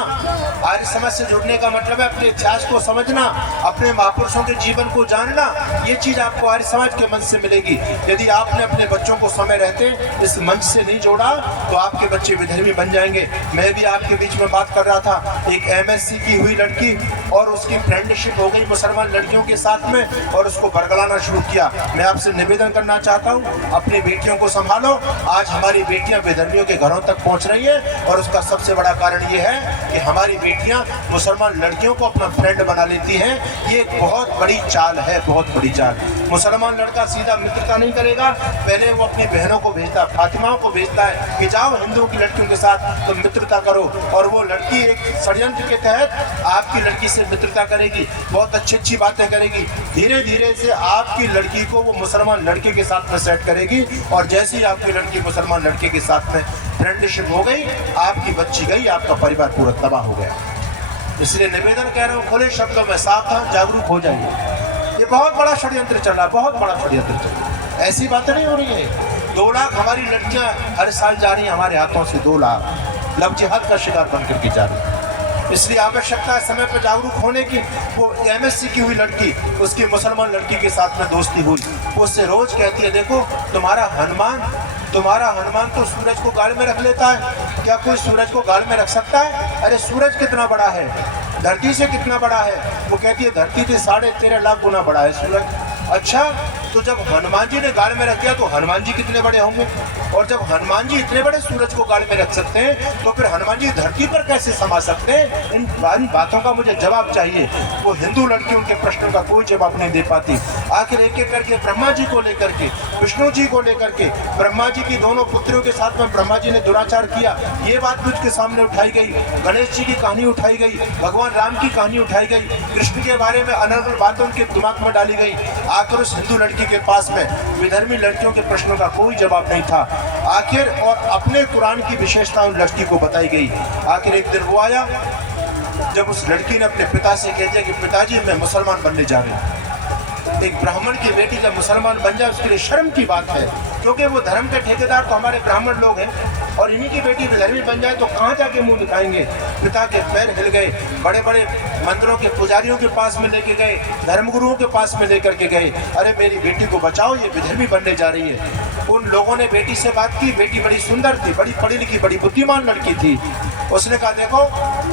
आर्य समाज से जुड़ने का मतलब है अपने इतिहास को समझना, अपने महापुरुषों के जीवन को जानना। ये चीज आपको आर्य समाज के मंच से मिलेगी। यदि आपने अपने बच्चों को समय रहते इस मंच से नहीं जोड़ा तो आपके बच्चे विधर्मी बन जाएंगे। मैं भी आपके बीच में बात कर रहा था, एक MSc की हुई लड़की और उसकी फ्रेंडशिप हो गई मुसलमान लड़कियों के साथ में और उसको बरगलाना शुरू किया। मैं आपसे निवेदन करना चाहता हूँ, अपनी बेटियों को संभालो। आज हमारी बेटियां विधर्मियों के घरों तक पहुँच रही है और उसका सबसे बड़ा कारण ये है कि हमारी बेटियां मुसलमान लड़कियों को अपना फ्रेंड बना लेती हैं। ये एक बहुत बड़ी चाल है, बहुत बड़ी चाल। मुसलमान लड़का सीधा मित्रता नहीं करेगा, पहले वो अपनी बहनों को भेजता, फातिमाओं को भेजता है कि जाओ हिंदुओं की लड़कियों के साथ तुम मित्रता करो, और वो लड़की एक षड्यंत्र के तहत आपकी लड़की से मित्रता करेगी, बहुत अच्छी अच्छी बातें करेगी। धीरे धीरे से आपकी लड़की को वो मुसलमान लड़के के साथ में सेट करेगी और जैसे ही आपकी लड़की मुसलमान लड़के के साथ में फ्रेंडशिप हो गई, आपकी बच्ची गई, आपका परिवार पूरा तबाह हो गया। इसलिए निवेदन कह रहा हूँ, खुले शब्दों में सावधान, जागरूक हो जाइए। ये बहुत बड़ा षड्यंत्र चल रहा है, बहुत बड़ा षड्यंत्र चल रहा है। ऐसी बातें नहीं हो रही है। 2 लाख हमारी लड़कियां हर साल जा रही हैं हमारे हाथों से, 2 लाख लव जिहाद का शिकार बनकर के जा रही है। इसलिए आवश्यकता है समय पर जागरूक होने की। वो MSc की हुई लड़की, उसकी मुसलमान लड़की के साथ में दोस्ती हुई, वो उससे रोज कहती है, देखो तुम्हारा हनुमान तो सूरज को गाल में रख लेता है, क्या कोई सूरज को गाल में रख सकता है? अरे सूरज कितना बड़ा है, धरती से कितना बड़ा है? वो कहती है धरती से 13.5 लाख गुना बड़ा है सूरज। अच्छा, तो जब हनुमान जी ने गाल में रख दिया तो हनुमान जी कितने बड़े होंगे? और जब हनुमान जी इतने बड़े सूरज को गाल में रख सकते हैं तो फिर हनुमान जी धरती पर कैसे समा सकते हैं? इन बातों का मुझे जवाब चाहिए। वो हिंदू लड़कियों के प्रश्नों का कोई जवाब नहीं दे पाती। आखिर एक एक करके ब्रह्मा जी को लेकर के, विष्णु जी को लेकर के, ब्रह्मा जी की दोनों पुत्रियों के साथ में ब्रह्मा जी ने दुराचार किया, ये बात भी उसके सामने उठाई गई। गणेश जी की कहानी उठाई गई, भगवान राम की कहानी उठाई गई, कृष्ण के बारे में अनर्गल बातें उनके दिमाग में डाली गई। आखिर उस हिंदू लड़की के पास में विधर्मी लड़कियों के प्रश्नों का कोई जवाब नहीं था। आखिर और अपने कुरान की विशेषता उन लड़की को बताई गई। आखिर एक दिन वो आया जब उस लड़की ने अपने पिता से कह दिया कि पिताजी मैं मुसलमान बनने जा रही हूँ। एक ब्राह्मण की बेटी जब मुसलमान बन जाए उसके लिए शर्म की बात है, क्योंकि वो धर्म के ठेकेदार तो हमारे ब्राह्मण लोग हैं और इन्हीं की बेटी विधर्मी बन जाए तो कहाँ जाके मुंह दिखाएंगे। पिता के पैर हिल गए, बड़े बड़े मंदिरों के पुजारियों के पास में लेके गए, धर्मगुरुओं के पास में लेकर के गए, अरे मेरी बेटी को बचाओ, ये विधर्मी बनने जा रही है। उन लोगों ने बेटी से बात की, बेटी बड़ी सुंदर थी, बड़ी पढ़ी लिखी, बड़ी बुद्धिमान लड़की थी। उसने कहा देखो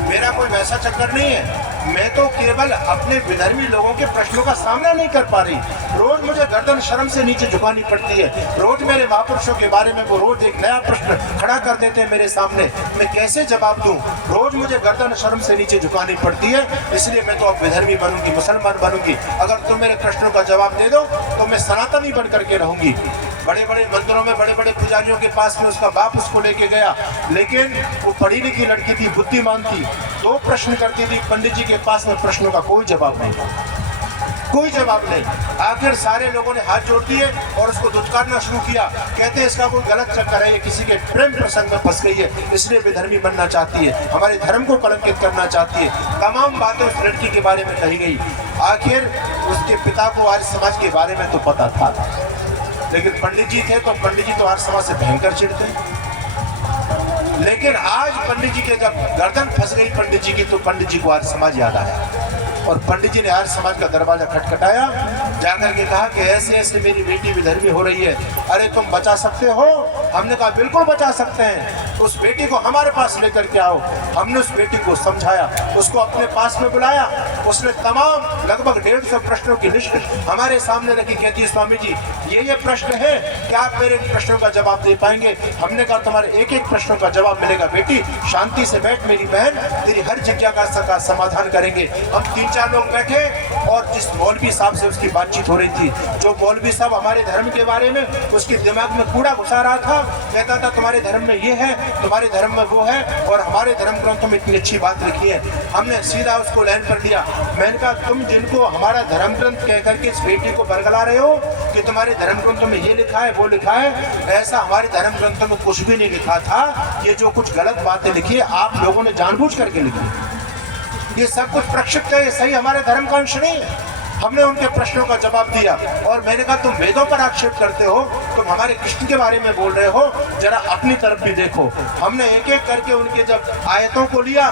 मेरा कोई वैसा चक्कर नहीं है, मैं तो केवल अपने विधर्मी लोगों के प्रश्नों का सामना नहीं कर पा रही, रोज मुझे गर्दन शर्म से नीचे झुकानी पड़ती है। रोज मेरे महापुरुषों के बारे में वो रोज एक नया प्रश्न खड़ा कर देते हैं मेरे सामने, मैं कैसे जवाब दूं? रोज मुझे गर्दन शर्म से नीचे झुकानी पड़ती है, इसलिए मैं तो अब विधर्मी बनूंगी, मुसलमान बनूंगी। अगर तुम मेरे प्रश्नों का जवाब दे दो तो मैं सनातनी बन करके रहूंगी। बड़े बड़े मंदिरों में बड़े बड़े पुजारियों के पास में उसका बाप उसको लेके गया, लेकिन वो पढ़ी लिखी लड़की थी, बुद्धिमान थी, 2 प्रश्न करती थी। पंडित जी के पास में प्रश्नों का कोई जवाब नहीं था, कोई जवाब नहीं। आखिर सारे लोगों ने हाथ जोड़ दिए और उसको दुत्कारना शुरू किया। कहते हैं इसका कोई गलत चक्कर है, ये किसी के प्रेम प्रसंग में फंस गई है, इसलिए विधर्मी बनना चाहती है, हमारे धर्म को कलंकित करना चाहती है। तमाम बातें उस लड़की के बारे में कही गई। आखिर उसके पिता को आर्य समाज के बारे में तो पता था, लेकिन पंडित जी थे तो पंडित जी तो आर्य समाज से भयंकर चिढ़ते। लेकिन आज पंडित जी के जब गर्दन फंस गई पंडित जी की, तो पंडित जी को आर्य समाज याद आया और पंडित जी ने आर्य समाज का दरवाजा खटखटाया, जाकर के कहा कि ऐसे ऐसे मेरी बेटी विधर्मी हो रही है, अरे तुम बचा सकते हो? हमने कहा बिल्कुल बचा सकते हैं, उस बेटी को हमारे पास लेकर के आओ। हमने उस बेटी को समझाया, उसको अपने पास में बुलाया, उसने तमाम लगभग 150 प्रश्नों की लिस्ट हमारे सामने रखी। कहती है स्वामी जी ये प्रश्न है, क्या आप मेरे प्रश्नों का जवाब दे पाएंगे? हमने कहा तुम्हारे एक एक प्रश्नों का जवाब मिलेगा बेटी, शांति से बैठ मेरी बहन, तेरी हर जिज्ञासा का समाधान करेंगे। हम 3-4 लोग बैठे और जिस मौलवी साहब से उसकी बातचीत हो रही थी, जो मौलवी साहब हमारे धर्म के बारे में उसके दिमाग में कूड़ा घुसा रहा था, कहता था तुम्हारे धर्म में ये है, तुम्हारे धर्म में वो है, और हमारे धर्म ग्रंथों में इतनी अच्छी बात लिखी है। हमने सीधा उसको लाइन पर लिया। मैंने कहा तुम जिनको हमारा धर्म ग्रंथ कह करके इस बेटी को बरगला रहे हो कि तुम्हारे धर्म ग्रंथों में ये लिखा है वो लिखा है, ऐसा हमारे धर्म ग्रंथों में कुछ भी नहीं लिखा था। ये जो कुछ गलत बातें लिखी है आप लोगों ने जानबूझ करके लिखी, ये सब कुछ प्रक्षिप्त है, ये सही हमारे धर्म का अंश नहीं है। हमने उनके प्रश्नों का जवाब दिया और मैंने कहा तुम वेदों पर आक्षेप करते हो, तुम हमारे कृष्ण के बारे में बोल रहे हो, जरा अपनी तरफ भी देखो। हमने एक एक करके उनके जब आयतों को लिया,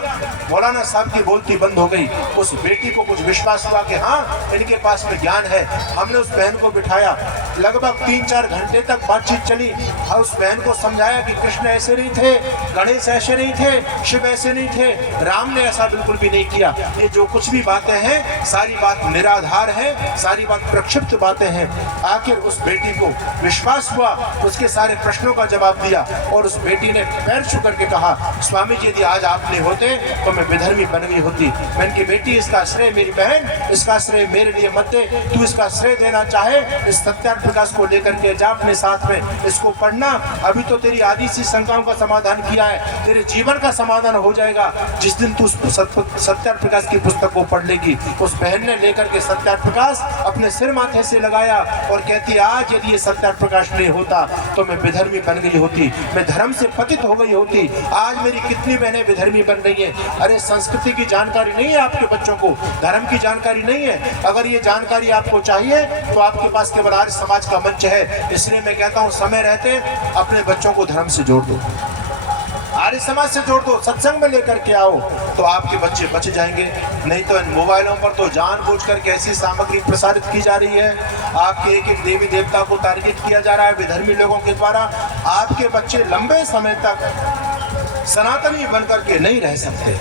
मौलाना साहब की बोलती बंद हो गई। उस बेटी को कुछ विश्वास हुआ कि हाँ इनके पास में ज्ञान है। हमने उस बहन को बिठाया, लगभग 3-4 घंटे तक बातचीत चली। और उस बहन को समझाया कि कृष्ण ऐसे नहीं थे, गणेश ऐसे नहीं थे, शिव ऐसे नहीं थे, राम ने ऐसा बिल्कुल भी नहीं किया। ये जो कुछ भी बातें हैं सारी बात निराधार है, सारी बात प्रक्षिप्त बातें हैं। आखिर उस बेटी को विश्वास हुआ, उसके सारे प्रश्नों का जवाब दिया और उस बेटी ने पैर छू करके कहा, स्वामी जी यदि आज आप नहीं होते तो मैं विधर्मी बन गई होती। मैंने की बेटी इसका श्रेय मेरी बहन, इसका श्रेय मेरे लिए मत दे, तू इसका श्रेय देना चाहे इस सत्यार्थ प्रकाश को लेकर के जा अपने साथ में, इसको पढ़ना। अभी तो तेरी आदि सी शंकाओं का समाधान किया है, तेरे जीवन का समाधान हो जाएगा जिस दिन तू सत्यार्थ प्रकाश की पुस्तक को पढ़ लेगी। उस बहन ने लेकर के सत्यार्थ प्रकाश अपने सिर माथे से लगाया और कहती आज यदि ये सत्यार्थ प्रकाश नहीं होता तो मैं विधर्मी बन गई होती, मैं धर्म से पतित हो गई होती। आज मेरी कितनी बहनें विधर्मी बन रही हैं। अरे संस्कृति की जानकारी नहीं है आपके बच्चों को, धर्म की जानकारी नहीं है। अगर ये जानकारी आपको चाहिए तो आपके पास केवल आर्य समाज का मंच है। इसलिए मैं कहता हूँ समय रहते अपने बच्चों को धर्म से जोड़ दो, आर्य समाज से जोड़ दो, सत्संग में लेकर के आओ तो आपके बच्चे बच जाएंगे। नहीं तो इन मोबाइलों पर तो जानबूझकर कैसी सामग्री प्रसारित की जा रही है, आपके एक एक देवी देवता को टारगेट किया जा रहा है विधर्मी लोगों के द्वारा। आपके बच्चे लंबे समय तक सनातनी बनकर के नहीं रह सकते।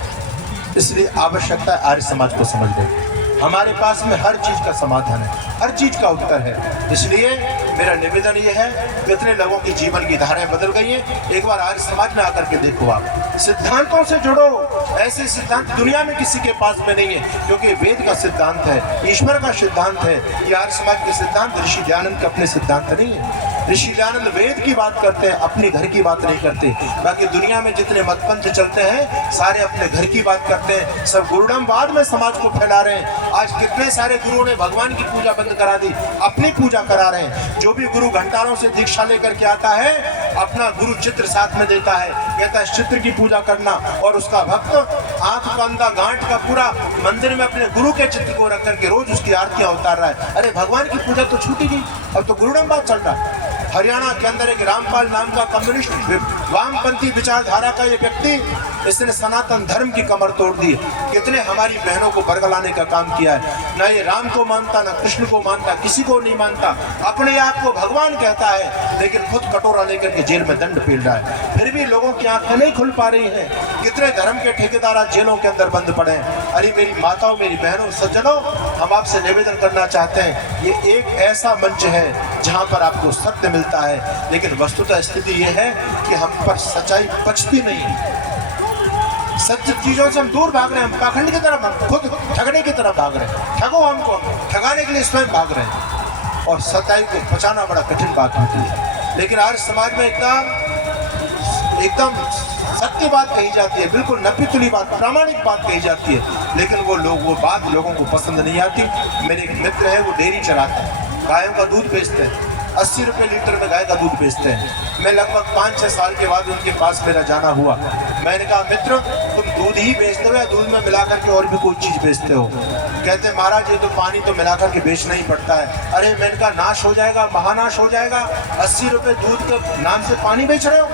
इसलिए आवश्यकता है आर्य समाज को समझने। हमारे पास में हर चीज का समाधान है, हर चीज का उत्तर है। इसलिए मेरा निवेदन ये है, कितने लोगों की जीवन की धाराएं बदल गई हैं। एक बार आर्य समाज में आकर के देखो, आप सिद्धांतों से जुड़ो। ऐसे सिद्धांत दुनिया में किसी के पास में नहीं है, क्योंकि वेद का सिद्धांत है, ईश्वर का सिद्धांत है। ये आर्य समाज के सिद्धांत ऋषि दयानंद के अपने सिद्धांत नहीं है। ऋषि दयानंद वेद की बात करते हैं, अपने घर की बात नहीं करते। बाकी दुनिया में जितने मतपंथ चलते हैं सारे अपने घर की बात करते हैं, सब गुरुडमवाद में समाज को फैला रहे हैं। आज कितने सारे गुरुओं ने भगवान की पूजा बंद करा दी, अपनी पूजा करा रहे हैं। जो भी गुरु घंटारों से दीक्षा लेकर के आता है अपना गुरु चित्र साथ में देता है, कहता है चित्र की पूजा करना, और उसका भक्त आंख बंदा गांठ का पूरा मंदिर में अपने गुरु के चित्र को रख करके रोज उसकी आरतियां उतार रहा है। अरे भगवान की पूजा तो छूटी गई, अब तो गुरुडमवाद चल रहा है। हरियाणा के अंदर एक रामपाल नाम का कम्युनिस्ट वामपंथी विचारधारा का ये व्यक्ति, इसने सनातन धर्म की कमर तोड़ दी। कितने हमारी बहनों को बरगलाने का काम किया है। ना ये राम को मानता, ना कृष्ण को मानता, किसी को नहीं मानता, अपने आप को भगवान कहता है, लेकिन खुद कटोरा लेकर के जेल में दंड पेल रहा है। फिर भी लोगों की आंखें नहीं खुल पा रही हैं। कितने धर्म के ठेकेदार आज जेलों के अंदर बंद पड़े हैं। अरे मेरी माताओं, मेरी बहनों, सज्जनों, हम आपसे निवेदन करना चाहते हैं, ये एक ऐसा मंच है जहाँ पर आपको सत्य मिलता है, लेकिन वस्तुतः स्थिति ये है कि हम पर सच्चाई बचती नहीं है। सत्य चीजों से हम दूर भाग रहे हैं, हम पाखंड की तरफ, हम खुद ठगने की तरफ भाग रहे हैं। ठगो हमको, ठगाने के लिए स्वयं भाग रहे हैं, और सच्चाई को बचाना बड़ा कठिन बात होती है। लेकिन आज समाज में एकदम सत्य बात कही जाती है, बिल्कुल नपीतुली बात, प्रामाणिक बात कही जाती है, लेकिन वो बात लोगों को पसंद नहीं आती। मेरे एक मित्र है, वो डेयरी चलाता है, गायों का दूध बेचते हैं, 80 रुपये लीटर में गाय का दूध बेचते हैं। मैं लगभग 5-6 साल के बाद उनके पास मेरा जाना हुआ। मैंने कहा, मित्र तुम दूध ही बेचते हो या दूध में मिलाकर के और भी कोई चीज़ बेचते हो? कहते महाराज ये तो पानी तो मिलाकर के बेचना ही पड़ता है। अरे मैंने कहा नाश हो जाएगा, महानाश हो जाएगा, 80 रुपये दूध के नाम से पानी बेच रहे हो,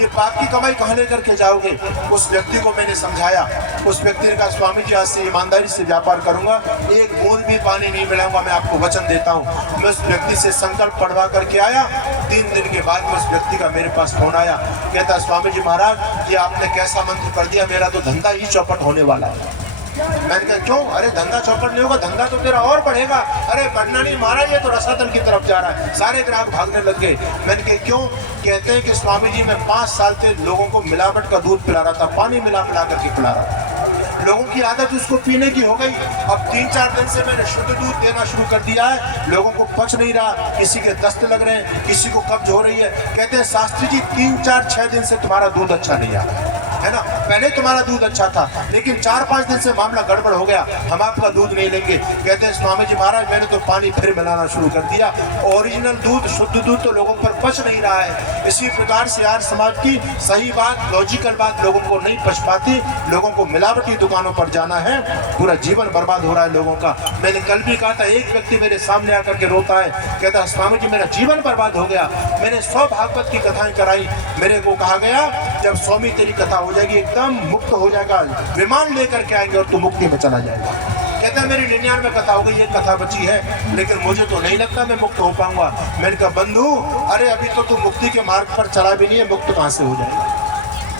ये पाप की कमाई कहाँ लेकर के जाओगे? उस व्यक्ति को मैंने समझाया। उस व्यक्ति ने कहा, स्वामी जी आज से ईमानदारी से व्यापार करूंगा, एक बूंद भी पानी नहीं मिलाऊंगा, मैं आपको वचन देता हूँ। मैं उस व्यक्ति से संकल्प पढ़वा करके आया। 3 दिन के बाद में उस व्यक्ति का मेरे पास फोन आया, कहता स्वामी जी महाराज ये आपने कैसा मंत्र कर दिया, मेरा तो धंधा ही चौपट होने वाला है। मैंने कहा क्यों? अरे धंधा चौपट नहीं होगा, धंधा तो तेरा और बढ़ेगा। अरे बढ़ना नहीं महाराज, ये तो रसातल की तरफ जा रहा है। सारे ग्राहक भागने लग गए। मैंने कहा क्यों? कहते हैं कि स्वामी जी मैं 5 साल से लोगों को मिलावट का दूध पिला रहा था, पानी मिला करके पिला रहा था। लोगों की आदत उसको पीने की हो गई। अब 3-4 दिन से मैंने शुद्ध दूध देना शुरू कर दिया है, लोगों को पच नहीं रहा, किसी के दस्त लग रहे हैं, किसी को कब्ज हो रही है। कहते हैं शास्त्री जी 3-4-6 दिन से तुम्हारा दूध अच्छा नहीं आ रहा है। है ना। पहले तुम्हारा दूध अच्छा था, लेकिन 4-5 दिन से मामला गड़बड़ हो गया, हम आपका दूध नहीं लेंगे। कहते हैं स्वामी जी महाराज मैंने तो पानी फिर मिलाना शुरू कर दिया, ओरिजिनल दूध शुद्ध दूध तो लोगों पर पच नहीं रहा है। इसी प्रकार से यार समाज की सही बात, लॉजिकल बात लोगों को नहीं पच पाती, लोगों को मिलावटी दुकानों पर जाना है, पूरा जीवन बर्बाद हो रहा है लोगों का। मैंने कल भी कहा था, एक व्यक्ति मेरे सामने आकर के रोता है, कहता है स्वामी जी मेरा जीवन बर्बाद हो गया। मैंने 100 भागवत की कथाएं कराई, मेरे को कहा गया जब स्वामी तेरी कथा हो जाएगी एकदम मुक्त हो जाएगा, विमान लेकर के आएंगे और तू मुक्ति में चला जाएगा। कहता है मेरी 99 कथा हो गई, एक कथा बची है, लेकिन मुझे तो नहीं लगता मैं मुक्त हो पाऊंगा। मैंने कहा बंधु अरे अभी तो तू मुक्ति के मार्ग पर चला भी नहीं है, मुक्त कहां से हो जाएगा।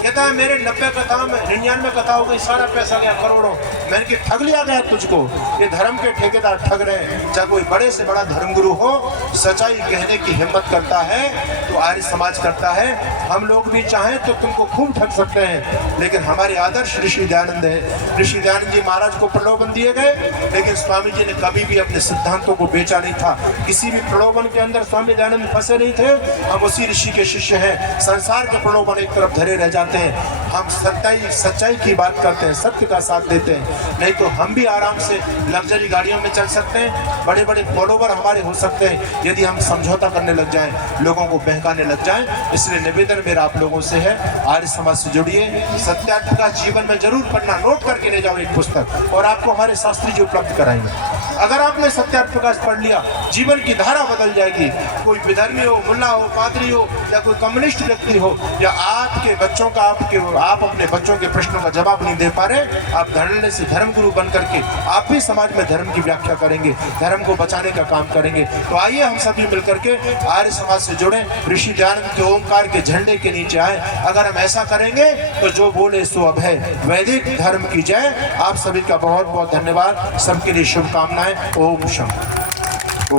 कहता है मेरे 90 कथा में 99 कथा हो गई, सारा पैसा गया करोड़ों। मैंने कि ठग लिया गया तुझको, ये धर्म के ठेकेदार ठग रहे हैं। चाहे कोई बड़े से बड़ा धर्मगुरु हो, सच्चाई कहने की हिम्मत करता है तो आर्य समाज करता है। हम लोग भी चाहें तो तुमको खूब ठग सकते हैं, लेकिन हमारे आदर्श ऋषि दयानंद है। ऋषि दयानंद जी महाराज को प्रलोभन दिए गए, लेकिन स्वामी जी ने कभी भी अपने सिद्धांतों को बेचा नहीं था। किसी भी प्रलोभन के अंदर स्वामी दयानंद फंसे नहीं थे। हम उसी ऋषि के शिष्य हैं। संसार के प्रलोभन एक तरफ धरे रह जाते हैं, हम सच्चाई की बात करते हैं, सत्य का साथ देते हैं। नहीं तो हम भी आराम से लग्जरी गाड़ियों में चल सकते हैं, बड़े बड़े फॉलोवर हमारे हो सकते हैं, यदि हम समझौता करने लग जाएं, लोगों को बहकाने लग जाएं। इसलिए निवेदन मेरा आप लोगों से है, आर्य समाज से जुड़िए। सत्यार्थ का जीवन में जरूर पढ़ना, नोट करके ले जाओ एक पुस्तक, और आपको हमारे शास्त्री जी उपलब्ध कराएंगे। अगर आपने सत्यार्थ प्रकाश पढ़ लिया, जीवन की धारा बदल जाएगी। कोई विधर्मी हो, मुल्ला हो, पादरी हो, या कोई कम्युनिस्ट व्यक्ति हो, या आपके बच्चों का आप अपने बच्चों के प्रश्नों का जवाब नहीं दे पा रहे, आप धड़ल्ले से धर्मगुरु बन करके आप भी समाज में धर्म की व्याख्या करेंगे, धर्म को बचाने का काम करेंगे। तो आइए हम सभी मिलकर के आर्य समाज से जुड़े, ऋषि दयानंद के ओंकार के झंडे के नीचे आए। अगर हम ऐसा करेंगे तो जो बोले सो अब है, वैदिक धर्म की जय। आप सभी का बहुत बहुत धन्यवाद, सबके लिए शुभकामनाएं। ओम शंकर।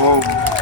ओम।